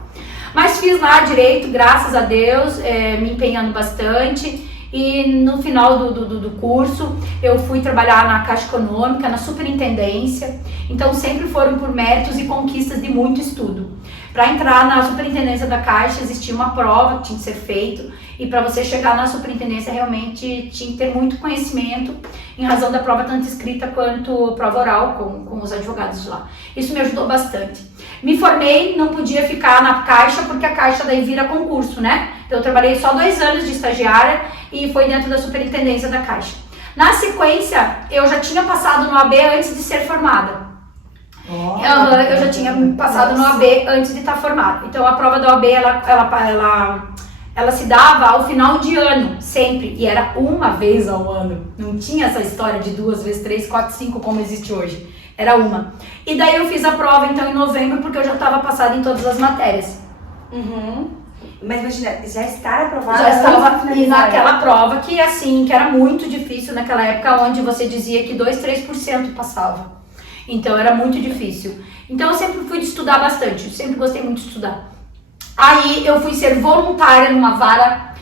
Mas fiz lá direito, graças a Deus, me empenhando bastante. E no final do curso, eu fui trabalhar na Caixa Econômica, na Superintendência. Então, sempre foram por méritos e conquistas de muito estudo. Para entrar na Superintendência da Caixa, existia uma prova que tinha que ser feita. E para você chegar na Superintendência, realmente tinha que ter muito conhecimento, em razão da prova tanto escrita quanto prova oral com os advogados de lá. Isso me ajudou bastante. Me formei, não podia ficar na Caixa, porque a Caixa daí vira concurso, né? Então, eu trabalhei só 2 anos de estagiária e foi dentro da Superintendência da Caixa. Na sequência, eu já tinha passado no AB antes de ser formada. Eu já tinha passado no AB antes de estar formada. Então, a prova do AB, ela se dava ao final de ano, sempre. E era uma vez ao ano. Não tinha essa história de 2 vezes, 3, 4, 5 como existe hoje. Era uma. E daí eu fiz a prova, então, em novembro, porque eu já estava passada em todas as matérias. Mas imagina, já estar aprovada? Já estava naquela prova que, assim, que era muito difícil naquela época, onde você dizia que 2, 3% passava. Então, era muito difícil. Então, eu sempre fui de estudar bastante. Sempre gostei muito de estudar. Aí, eu fui ser voluntária numa vara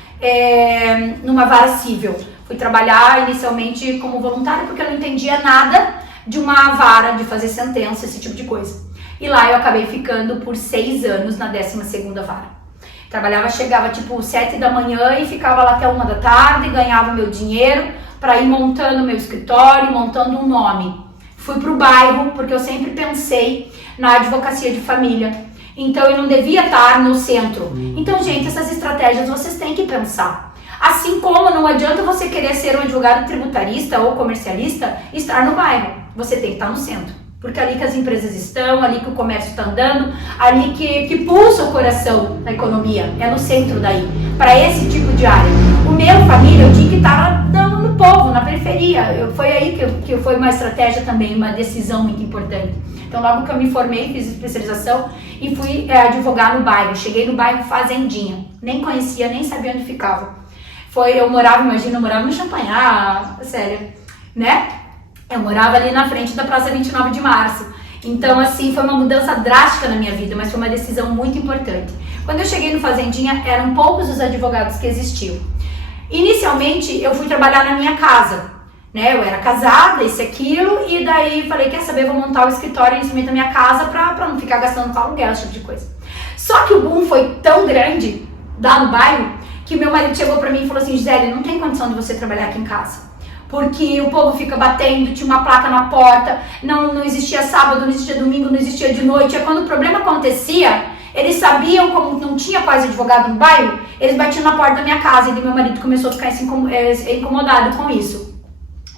cível. Fui trabalhar inicialmente como voluntária, porque eu não entendia nada de uma vara, de fazer sentença, esse tipo de coisa. E lá, eu acabei ficando por 6 anos na 12ª vara. Trabalhava, chegava tipo 7 da manhã e ficava lá até 1 da tarde, ganhava meu dinheiro para ir montando meu escritório, montando um nome. Fui pro bairro, porque eu sempre pensei na advocacia de família. Então, eu não devia estar no centro. Então, gente, essas estratégias vocês têm que pensar. Assim como não adianta você querer ser um advogado tributarista ou comercialista e estar no bairro. Você tem que estar no centro. Porque é ali que as empresas estão, ali que o comércio está andando, ali que pulsa o coração da economia. É no centro daí, para esse tipo de área. O meu família, eu tinha que estar no povo, na periferia. Foi aí que foi uma estratégia também, uma decisão muito importante. Então, logo que eu me formei, fiz especialização e fui advogar no bairro. Cheguei no bairro Fazendinha. Nem conhecia, nem sabia onde ficava. Eu morava no Champanhar, sério, né? Eu morava ali na frente da Praça 29 de Março. Então, assim, foi uma mudança drástica na minha vida, mas foi uma decisão muito importante. Quando eu cheguei no Fazendinha, eram poucos os advogados que existiam. Inicialmente, eu fui trabalhar na minha casa, né? Eu era casada, isso e aquilo, e daí falei, quer saber, vou montar o escritório em cima da minha casa pra não ficar gastando com aluguel, esse tipo de coisa. Só que o boom foi tão grande, lá no bairro, que meu marido chegou pra mim e falou assim, Gisele, não tem condição de você trabalhar aqui em casa. Porque o povo fica batendo, tinha uma placa na porta, não existia sábado, não existia domingo, não existia de noite. E quando o problema acontecia, eles sabiam, como não tinha quase advogado no bairro, eles batiam na porta da minha casa e meu marido começou a ficar incomodado com isso.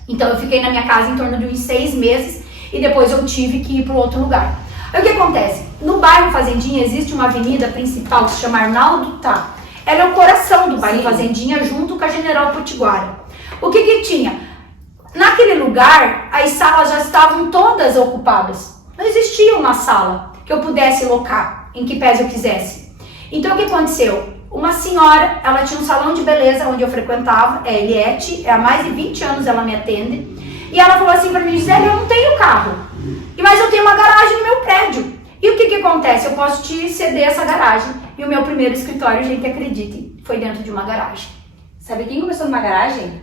Então eu fiquei na minha casa em torno de uns 6 meses e depois eu tive que ir para outro lugar. Aí o que acontece? No bairro Fazendinha existe uma avenida principal que se chama Arnaldo Tá. Ela é o coração do bairro Fazendinha junto com a General Potiguara. O que tinha? Naquele lugar, as salas já estavam todas ocupadas. Não existia uma sala que eu pudesse locar, em que pese eu quisesse. Então, o que aconteceu? Uma senhora, ela tinha um salão de beleza onde eu frequentava, é Eliette, há mais de 20 anos ela me atende. E ela falou assim pra mim, Gisele, eu não tenho carro, mas eu tenho uma garagem no meu prédio. E o que acontece? Eu posso te ceder essa garagem. E o meu primeiro escritório, gente, acredite, foi dentro de uma garagem. Sabe quem começou numa garagem?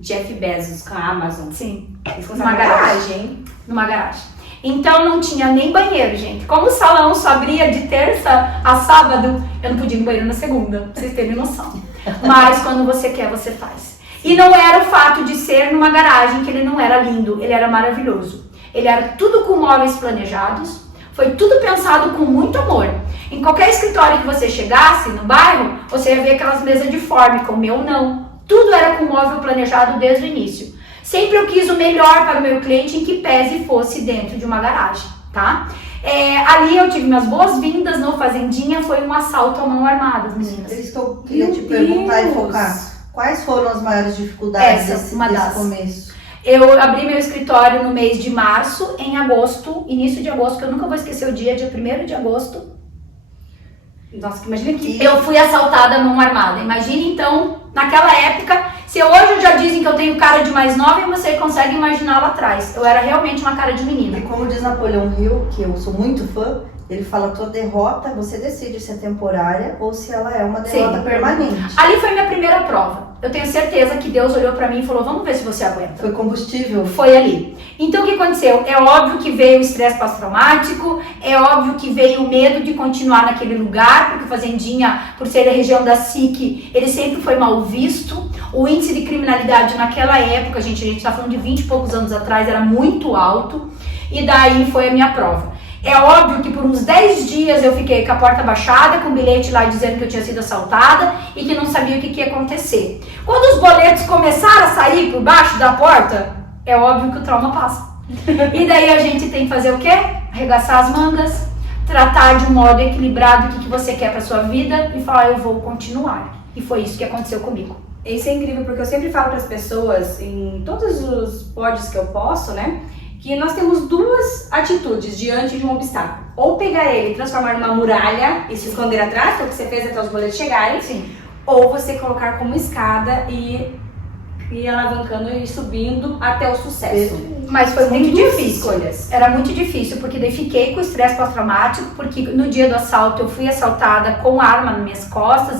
Jeff Bezos com a Amazon. Sim. Eles Numa garagem, hein? Numa garagem. Então não tinha nem banheiro, gente. Como o salão só abria de terça a sábado, eu não podia ir no banheiro na segunda, pra vocês terem noção. Mas quando você quer, você faz. E não era o fato de ser numa garagem que ele não era lindo, ele era maravilhoso. Ele era tudo com móveis planejados, foi tudo pensado com muito amor. Em qualquer escritório que você chegasse no bairro, você ia ver aquelas mesas de fórmica, o meu não. Tudo era com móvel planejado desde o início. Sempre eu quis o melhor para o meu cliente, em que pese fosse dentro de uma garagem, tá? Ali eu tive minhas boas-vindas no Fazendinha, foi um assalto à mão armada, meninas. É isso que eu queria te perguntar e focar. Quais foram as maiores dificuldades desse começo? Eu abri meu escritório no mês de março, em agosto, início de agosto, que eu nunca vou esquecer o dia 1º de agosto. Nossa, imagina que eu fui assaltada à mão armada. Imagine então, naquela época, se hoje já dizem que eu tenho cara de mais nova, você consegue imaginar lá atrás. Eu era realmente uma cara de menina. E como diz Napoleão Hill, que eu sou muito fã, ele fala: tua derrota, você decide se é temporária ou se ela é uma derrota permanente. Ali foi minha primeira prova. Eu tenho certeza que Deus olhou pra mim e falou: vamos ver se você aguenta. Foi combustível? Foi ali. Então o que aconteceu? É óbvio que veio o estresse pós-traumático, é óbvio que veio o medo de continuar naquele lugar, porque Fazendinha, por ser a região da SIC, ele sempre foi mal visto. O índice de criminalidade naquela época, a gente tá falando de 20 e poucos anos atrás, era muito alto. E daí foi a minha prova. É óbvio que por uns 10 dias eu fiquei com a porta baixada, com um bilhete lá dizendo que eu tinha sido assaltada e que não sabia o que ia acontecer. Quando os boletos começaram a sair por baixo da porta, é óbvio que o trauma passa. E daí a gente tem que fazer o quê? Arregaçar as mangas, tratar de um modo equilibrado o que você quer pra sua vida e falar: eu vou continuar. E foi isso que aconteceu comigo. Isso é incrível, porque eu sempre falo para as pessoas, em todos os pódios que eu posso, né? Que nós temos duas atitudes diante de um obstáculo. Ou pegar ele e transformar numa muralha e se esconder atrás, que é o que você fez até os boletos chegarem. Sim. Ou você colocar como escada e ir alavancando e subindo até o sucesso. Mas foi muito difícil. Escolhas. Era muito difícil, porque daí fiquei com estresse pós-traumático, porque no dia do assalto eu fui assaltada com arma nas minhas costas,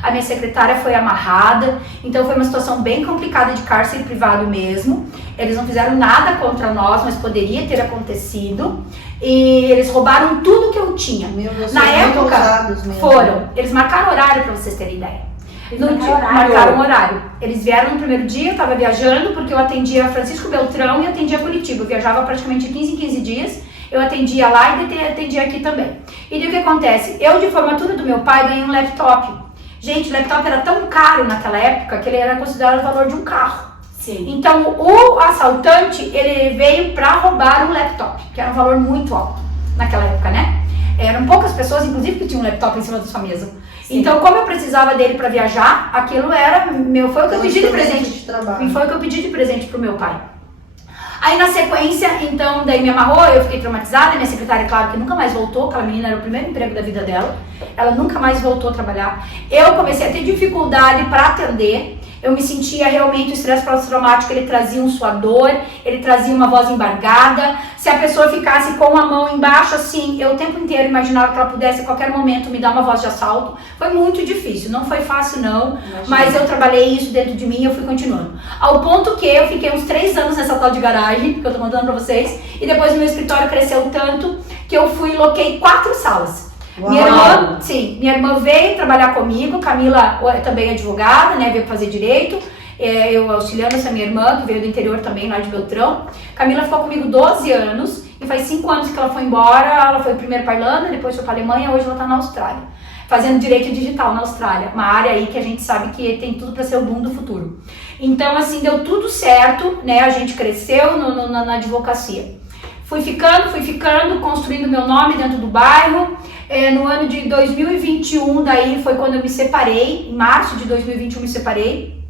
a minha secretária foi amarrada, então foi uma situação bem complicada de cárcere privado mesmo. Eles não fizeram nada contra nós, mas poderia ter acontecido. E eles roubaram tudo que eu tinha. Meu Deus, na época, ousados mesmo. foram. Eles marcaram horário, pra vocês terem ideia. Marcaram horário. Eles vieram no primeiro dia, eu estava viajando, porque eu atendia Francisco Beltrão e atendia Curitiba. Eu viajava praticamente de 15 em 15 dias. Eu atendia lá e atendia aqui também. E daí o que acontece? Eu, de formatura do meu pai, ganhei um laptop. Gente, o laptop era tão caro naquela época que ele era considerado o valor de um carro. Sim. Então, o assaltante, ele veio para roubar um laptop, que era um valor muito alto naquela época, né? Eram poucas pessoas, inclusive, que tinham um laptop em cima da sua mesa. Sim. Então, como eu precisava dele para viajar, aquilo era meu, foi o que eu pedi de presente. Foi o que eu pedi de presente pro meu pai. Aí na sequência, então, daí me amarrou, eu fiquei traumatizada, minha secretária, claro, que nunca mais voltou, aquela menina era o primeiro emprego da vida dela, ela nunca mais voltou a trabalhar. Eu comecei a ter dificuldade para atender, eu me sentia realmente, o estresse pós-traumático, ele trazia um suador, ele trazia uma voz embargada. Se a pessoa ficasse com a mão embaixo, assim, eu o tempo inteiro imaginava que ela pudesse a qualquer momento me dar uma voz de assalto. Foi muito difícil, não foi fácil não, mas eu trabalhei isso dentro de mim e eu fui continuando. Ao ponto que eu fiquei uns 3 anos nessa tal de garagem, que eu tô mandando pra vocês, e depois o meu escritório cresceu tanto que eu loquei 4 salas. Uau. Minha irmã veio trabalhar comigo, Camila também é advogada, né, veio fazer direito, eu auxiliando essa minha irmã, que veio do interior também, lá de Beltrão. Camila ficou comigo 12 anos, e faz 5 anos que ela foi embora, ela foi primeiro para Irlanda, depois foi para Alemanha, hoje ela tá na Austrália, fazendo direito digital na Austrália, uma área aí que a gente sabe que tem tudo para ser o boom do futuro. Então, assim, deu tudo certo, né, a gente cresceu na advocacia. Fui ficando, construindo meu nome dentro do bairro. No ano de 2021, daí foi quando eu me separei. Em março de 2021 me separei.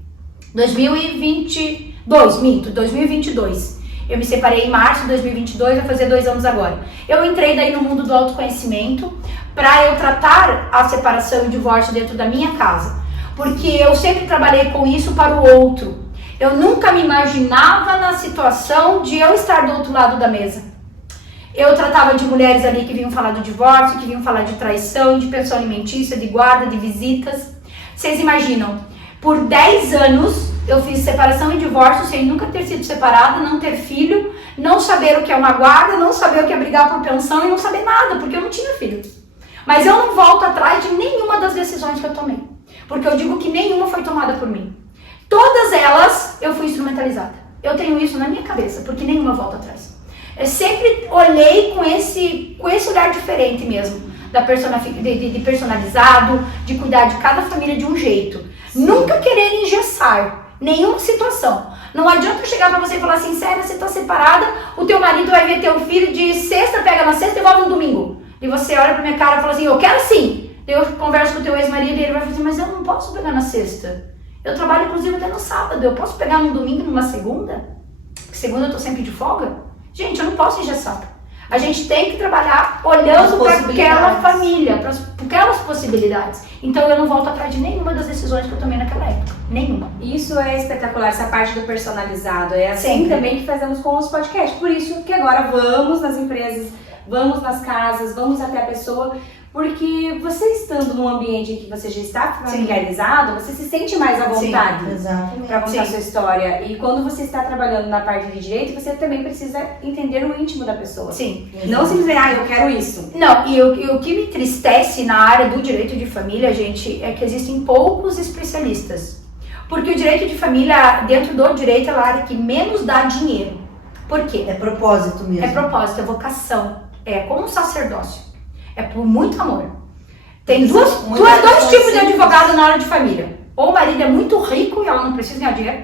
2022. Eu me separei em março de 2022, vai fazer 2 anos agora. Eu entrei daí no mundo do autoconhecimento para eu tratar a separação e o divórcio dentro da minha casa. Porque eu sempre trabalhei com isso para o outro. Eu nunca me imaginava na situação de eu estar do outro lado da mesa. Eu tratava de mulheres ali que vinham falar do divórcio, que vinham falar de traição, de pensão alimentícia, de guarda, de visitas. Vocês imaginam, por 10 anos eu fiz separação e divórcio sem nunca ter sido separada, não ter filho, não saber o que é uma guarda, não saber o que é brigar por pensão e não saber nada, porque eu não tinha filho. Mas eu não volto atrás de nenhuma das decisões que eu tomei, porque eu digo que nenhuma foi tomada por mim. Todas elas eu fui instrumentalizada. Eu tenho isso na minha cabeça, porque nenhuma volta atrás. Eu sempre olhei com esse olhar diferente mesmo, de personalizado, de cuidar de cada família de um jeito. Sim. Nunca querer engessar nenhuma situação. Não adianta eu chegar pra você e falar assim, Célia, você tá separada, o teu marido vai ver teu filho de sexta, pega na sexta e volta no domingo. E você olha pra minha cara e fala assim, eu quero sim. Eu converso com o teu ex-marido e ele vai falar assim, mas eu não posso pegar na sexta. Eu trabalho inclusive até no sábado, eu posso pegar num domingo, numa segunda? Porque segunda eu tô sempre de folga? Gente, eu não posso engessar. A gente tem que trabalhar olhando para aquela família, para aquelas possibilidades. Então eu não volto atrás de nenhuma das decisões que eu tomei naquela época. Nenhuma. Isso é espetacular, essa parte do personalizado. É assim Sempre. Também que fazemos com os podcasts. Por isso que agora vamos nas empresas, vamos nas casas, vamos até a pessoa. Porque você estando num ambiente em que você já está familiarizado, você se sente mais à vontade para contar a sua história. E quando você está trabalhando na parte de direito, você também precisa entender o íntimo da pessoa. Sim. Não simplesmente, eu quero isso. Não, e o que me entristece na área do direito de família, gente, é que existem poucos especialistas. Porque o direito de família, dentro do direito, é a área que menos dá dinheiro. Por quê? É propósito mesmo. É propósito, é vocação. É como um sacerdócio. É por muito amor. Tem dois tipos de advogado na área de família. Ou o marido é muito rico e ela não precisa ganhar dinheiro,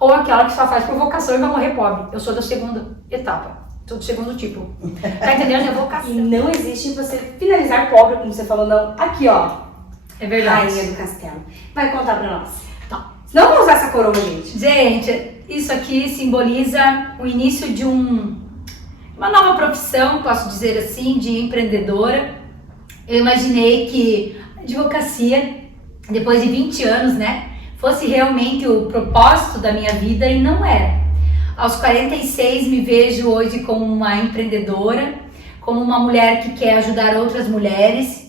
ou aquela que só faz por vocação e vai morrer pobre. Eu sou da segunda etapa, sou do segundo tipo. Tá entendendo? É vocação. E não existe você finalizar pobre, como você falou, não. Aqui, ó. É verdade. Rainha do Castelo. Vai contar pra nós. Tá. Senão vamos usar essa coroa, gente. Gente, isso aqui simboliza o início de uma nova profissão, posso dizer assim, de empreendedora. Eu imaginei que a advocacia, depois de 20 anos, né, fosse realmente o propósito da minha vida e não era. Aos 46 me vejo hoje como uma empreendedora, como uma mulher que quer ajudar outras mulheres,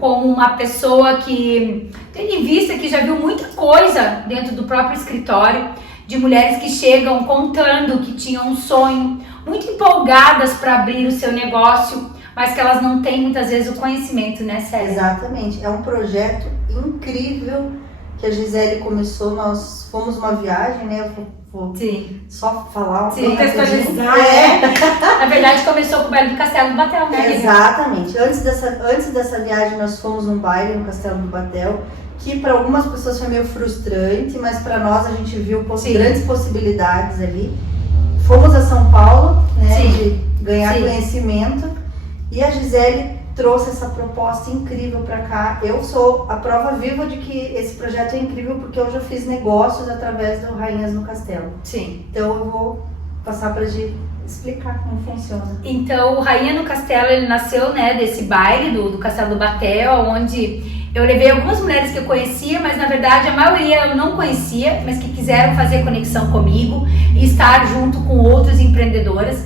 como uma pessoa que tem em vista que já viu muita coisa dentro do próprio escritório, de mulheres que chegam contando que tinham um sonho, muito empolgadas para abrir o seu negócio, mas que elas não têm muitas vezes o conhecimento, né, Célia? Exatamente, é um projeto incrível que a Gisele começou, nós fomos uma viagem, né, eu vou só falar um pouco. Contextualizar. Na verdade começou com o baile do Castelo do Batel, né? Exatamente, antes dessa viagem nós fomos num baile no Castelo do Batel, que para algumas pessoas foi meio frustrante, mas para nós a gente viu grandes possibilidades ali. Fomos a São Paulo, né, de ganhar conhecimento, e a Gisele trouxe essa proposta incrível para cá. Eu sou a prova viva de que esse projeto é incrível, porque eu já fiz negócios através do Rainhas no Castelo. Sim. Então eu vou passar para a Gi explicar como funciona. Então o Rainha no Castelo, ele nasceu, né, desse baile do Castelo do Batel, onde eu levei algumas mulheres que eu conhecia, mas na verdade a maioria eu não conhecia, mas que quiseram fazer conexão comigo e estar junto com outras empreendedoras.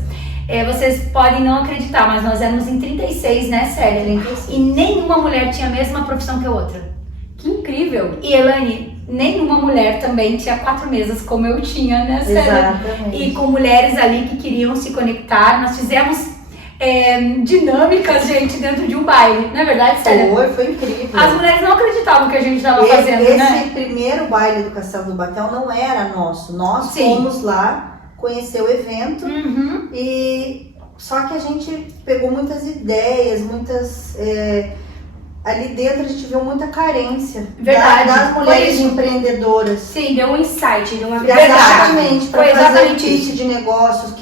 Vocês podem não acreditar, mas nós éramos em 36, né, Célia? 36. E nenhuma mulher tinha a mesma profissão que a outra. Que incrível! E Elaine, nenhuma mulher também tinha 4 mesas como eu tinha, né, Célia? Exatamente. E com mulheres ali que queriam se conectar, nós fizemos dinâmicas, gente, dentro de um baile, não é verdade, Célia? Foi incrível. As mulheres não acreditavam que a gente estava fazendo, né? Esse primeiro baile do Castelo do Batel não era nosso. Nós fomos lá conhecer o evento, e só que a gente pegou muitas ideias, ali dentro a gente viu muita carência das mulheres empreendedoras. Sim, deu um insight, deu uma Exatamente, para fazer pitch de negócios,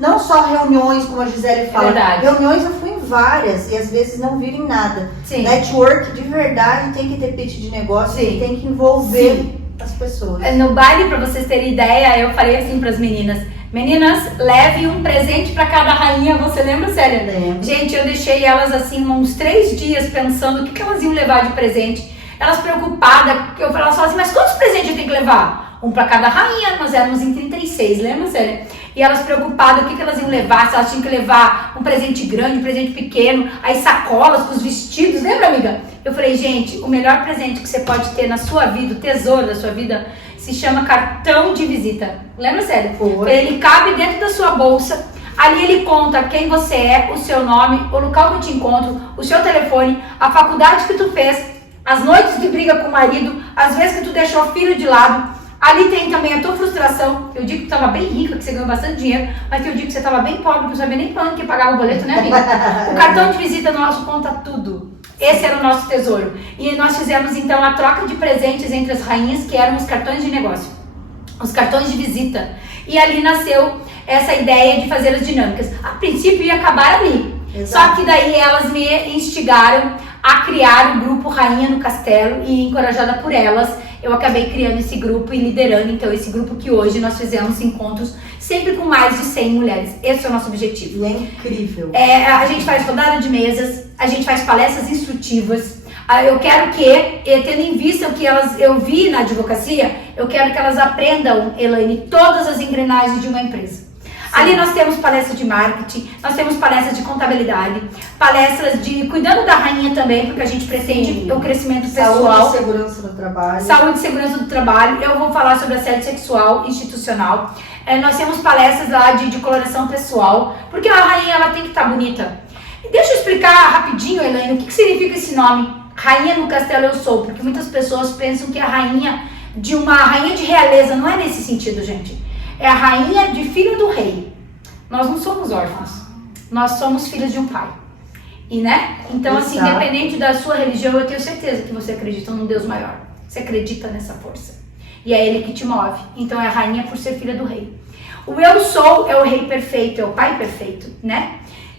não só reuniões, como a Gisele fala. Verdade. Reuniões eu fui em várias e às vezes não viram em nada. Sim. Network de verdade tem que ter pitch de negócio e tem que envolver as pessoas. No baile, pra vocês terem ideia, eu falei assim pras meninas: meninas, leve um presente pra cada rainha. Você lembra, Célia? Lembro. Gente, eu deixei elas assim uns 3 dias pensando o que elas iam levar de presente. Elas preocupadas, eu falava só assim, mas quantos presentes eu tenho que levar? Um pra cada rainha, nós éramos em 36, lembra, Célia? E elas preocupadas, o que elas iam levar, se elas tinham que levar um presente grande, um presente pequeno, aí sacolas com os vestidos, lembra, amiga? Eu falei, gente, o melhor presente que você pode ter na sua vida, o tesouro da sua vida, se chama cartão de visita. Lembra, Célia? Foi. Ele cabe dentro da sua bolsa. Ali ele conta quem você é, o seu nome, o local que eu te encontro, o seu telefone, a faculdade que tu fez, as noites de briga com o marido, as vezes que tu deixou o filho de lado. Ali tem também a tua frustração. Eu digo que tu estava bem rica, que você ganhou bastante dinheiro, mas eu digo que você estava bem pobre, que não sabia nem quando que pagava o boleto, né, amiga? O cartão de visita nosso conta tudo. Esse era o nosso tesouro. E nós fizemos então a troca de presentes entre as rainhas, que eram os cartões de negócio, os cartões de visita. E ali nasceu essa ideia de fazer as dinâmicas. A princípio ia acabar ali. Exato. Só que daí elas me instigaram a criar o grupo Rainha no Castelo e, encorajada por elas, eu acabei criando esse grupo e liderando então esse grupo que hoje nós fizemos encontros sempre com mais de 100 mulheres. Esse é o nosso objetivo. E é incrível. A gente faz rodada de mesas, a gente faz palestras instrutivas. Eu quero que, tendo em vista o que eu vi na advocacia, eu quero que elas aprendam, Elaine, todas as engrenagens de uma empresa. Sim. Ali nós temos palestras de marketing, nós temos palestras de contabilidade, palestras de cuidando da rainha também, porque a gente pretende o crescimento pessoal. Saúde e segurança do trabalho. Saúde e segurança do trabalho. Eu vou falar sobre assédio sexual institucional. Nós temos palestras lá de coloração pessoal, porque a rainha ela tem que estar bonita. E deixa eu explicar rapidinho, Elaine, o que significa esse nome? Rainha no Castelo eu sou, porque muitas pessoas pensam que a rainha de uma rainha de realeza, não é nesse sentido, gente. É a rainha de filho do rei. Nós não somos órfãos, nós somos filhos de um pai. E né? Então assim, independente da sua religião, eu tenho certeza que você acredita num Deus maior. Você acredita nessa força. E é ele que te move. Então é a rainha por ser filha do rei. O eu sou é o rei perfeito, é o pai perfeito, né?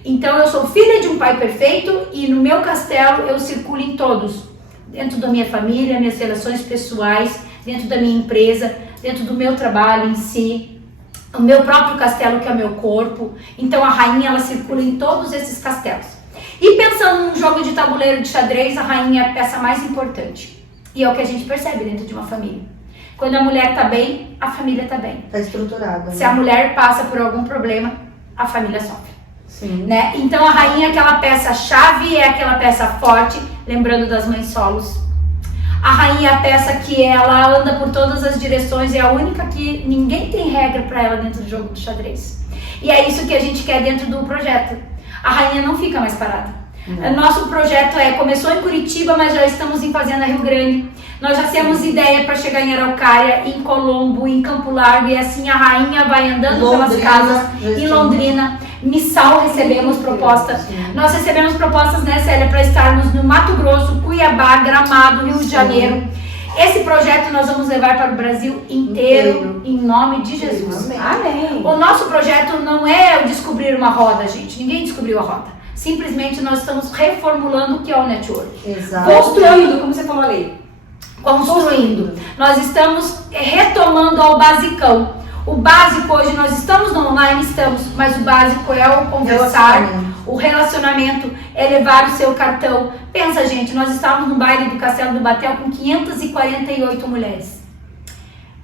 Então eu sou filha de um pai perfeito e no meu castelo eu circulo em todos. Dentro da minha família, minhas relações pessoais, dentro da minha empresa, dentro do meu trabalho em si, o meu próprio castelo que é o meu corpo. Então a rainha ela circula em todos esses castelos. E pensando num jogo de tabuleiro de xadrez, a rainha é a peça mais importante. E é o que a gente percebe dentro de uma família. Quando a mulher tá bem, a família tá bem. Tá estruturada. Se a mulher passa por algum problema, a família sofre. Sim. Né? Então a rainha é aquela peça-chave, é aquela peça forte, lembrando das mães solos. A rainha é a peça que ela anda por todas as direções, é a única que ninguém tem regra para ela dentro do jogo do xadrez. E é isso que a gente quer dentro do projeto. A rainha não fica mais parada. Nosso projeto começou em Curitiba, mas já estamos em Fazenda Rio Grande. Nós já temos ideia para chegar em Araucária, em Colombo, em Campo Largo, e assim a rainha vai andando pelas casas, em Londrina. Missal recebemos proposta. Sim. Nós recebemos propostas, né, Célia, para estarmos no Mato Grosso, Cuiabá, Gramado, Rio de Janeiro. Esse projeto nós vamos levar para o Brasil inteiro, em nome de Jesus. Amém. O nosso projeto não é descobrir uma roda, gente. Ninguém descobriu a roda. Simplesmente nós estamos reformulando o que é o network. Exato. Construindo, como você falou ali. Construindo. Nós estamos retomando ao basicão. O básico hoje, nós estamos no online, mas o básico é o conversar, o relacionamento, é levar o seu cartão. Pensa, gente, nós estávamos no baile do Castelo do Batel com 548 mulheres.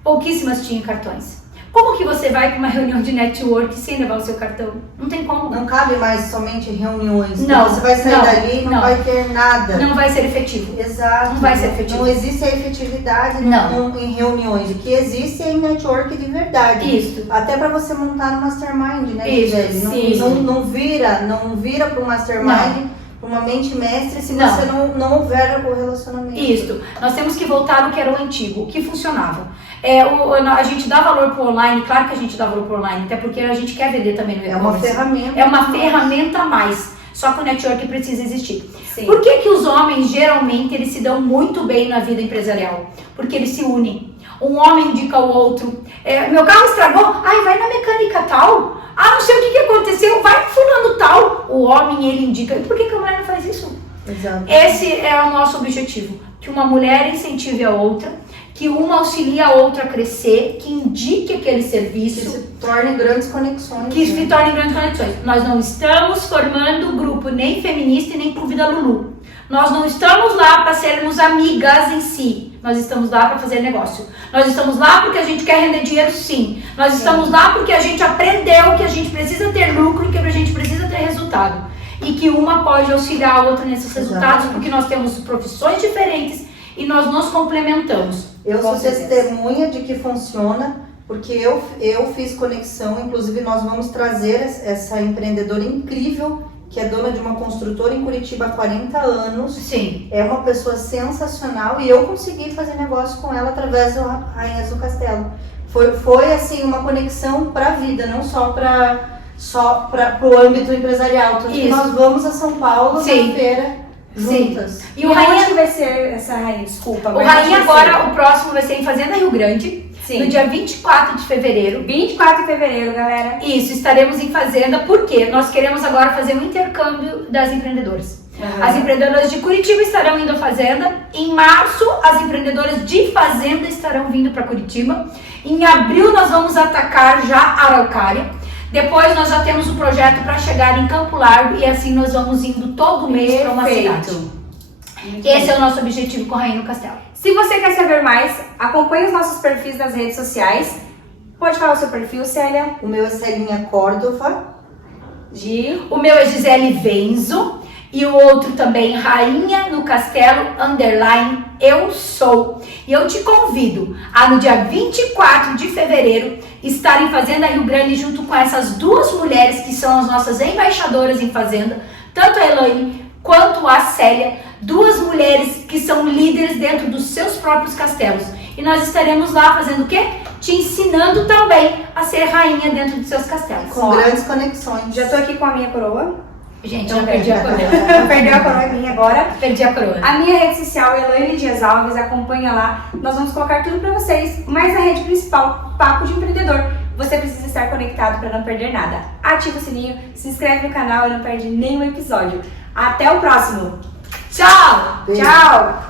Pouquíssimas tinham cartões. Como que você vai para uma reunião de network sem levar o seu cartão? Não tem como. Não cabe mais somente reuniões. Não. Você vai sair dali e não vai ter nada. Não vai ser efetivo. Exato. Não vai ser efetivo. Não existe a efetividade em reuniões. O que existe é em network de verdade. Isso. Até para você montar no mastermind, né, Isso. Gisele? Não vira para o mastermind. Uma mente mestre se você não houver o relacionamento. Isso. Nós temos que voltar ao que era o antigo, o que funcionava. A gente dá valor pro online, claro que a gente dá valor pro online, até porque a gente quer vender também no e-commerce. É uma ferramenta. É uma ferramenta a mais. Só que o network precisa existir. Sim. Por que os homens, geralmente, eles se dão muito bem na vida empresarial? Porque eles se unem. Um homem indica o outro. Meu carro estragou, vai na mecânica tal. Não sei o que aconteceu, vai no fulano tal. O homem, ele indica. E por que a mulher não faz isso? Exato. Esse é o nosso objetivo. Que uma mulher incentive a outra, que uma auxilie a outra a crescer, que indique aquele serviço. Que se tornem grandes conexões. Que se tornem grandes conexões. Nós não estamos formando grupo nem feminista e nem clube da Lulu. Nós não estamos lá para sermos amigas em si. Nós estamos lá para fazer negócio. Nós estamos lá porque a gente quer render dinheiro, sim. Nós estamos lá porque a gente aprendeu que a gente precisa ter lucro, que a gente precisa ter resultado. E que uma pode auxiliar a outra nesses resultados, porque nós temos profissões diferentes e nós nos complementamos. Eu sou Com certeza. testemunha de que funciona, porque eu fiz conexão, inclusive nós vamos trazer essa empreendedora incrível, que é dona de uma construtora em Curitiba há 40 anos. Sim. É uma pessoa sensacional e eu consegui fazer negócio com ela através do Rainhas do Castelo. Foi assim, uma conexão para a vida, não só para o âmbito empresarial. Então, Isso. nós vamos a São Paulo Sim. na feira juntas. Sim. E o Rainha que vai ser essa Rainha? Desculpa. O Rainha agora, o próximo vai ser em Fazenda Rio Grande, Sim. no dia 24 de fevereiro. 24 de fevereiro, galera. Isso, estaremos em Fazenda, porque nós queremos agora fazer um intercâmbio das empreendedoras. As empreendedoras de Curitiba estarão indo à Fazenda. Em março, as empreendedoras de Fazenda estarão vindo para Curitiba. Em abril, nós vamos atacar já Araucária. Depois, nós já temos o projeto para chegar em Campo Largo e assim nós vamos indo todo mês para uma cidade. Esse é o nosso objetivo com a Rainha no Castelo. Se você quer saber mais, acompanhe os nossos perfis nas redes sociais. Pode falar o seu perfil, Célia. O meu é Celinha Córdova. O meu é Gisele Venzo. E o outro também, Rainha no Castelo, _ eu sou. E eu te convido a no dia 24 de fevereiro estar em Fazenda Rio Grande junto com essas duas mulheres que são as nossas embaixadoras em Fazenda, tanto a Elaine quanto a Célia, duas mulheres que são líderes dentro dos seus próprios castelos. E nós estaremos lá fazendo o quê? Te ensinando também a ser rainha dentro dos seus castelos. Com grandes conexões. Já tô aqui com a minha coroa. Gente, eu perdi a coroa. Perdeu a coroa minha agora. Perdi a coroa. A minha rede social é Elaine Dias Alves, acompanha lá. Nós vamos colocar tudo pra vocês, mas na rede principal, Papo de Empreendedor. Você precisa estar conectado para não perder nada. Ativa o sininho, se inscreve no canal e não perde nenhum episódio. Até o próximo. Tchau! Beijo. Tchau!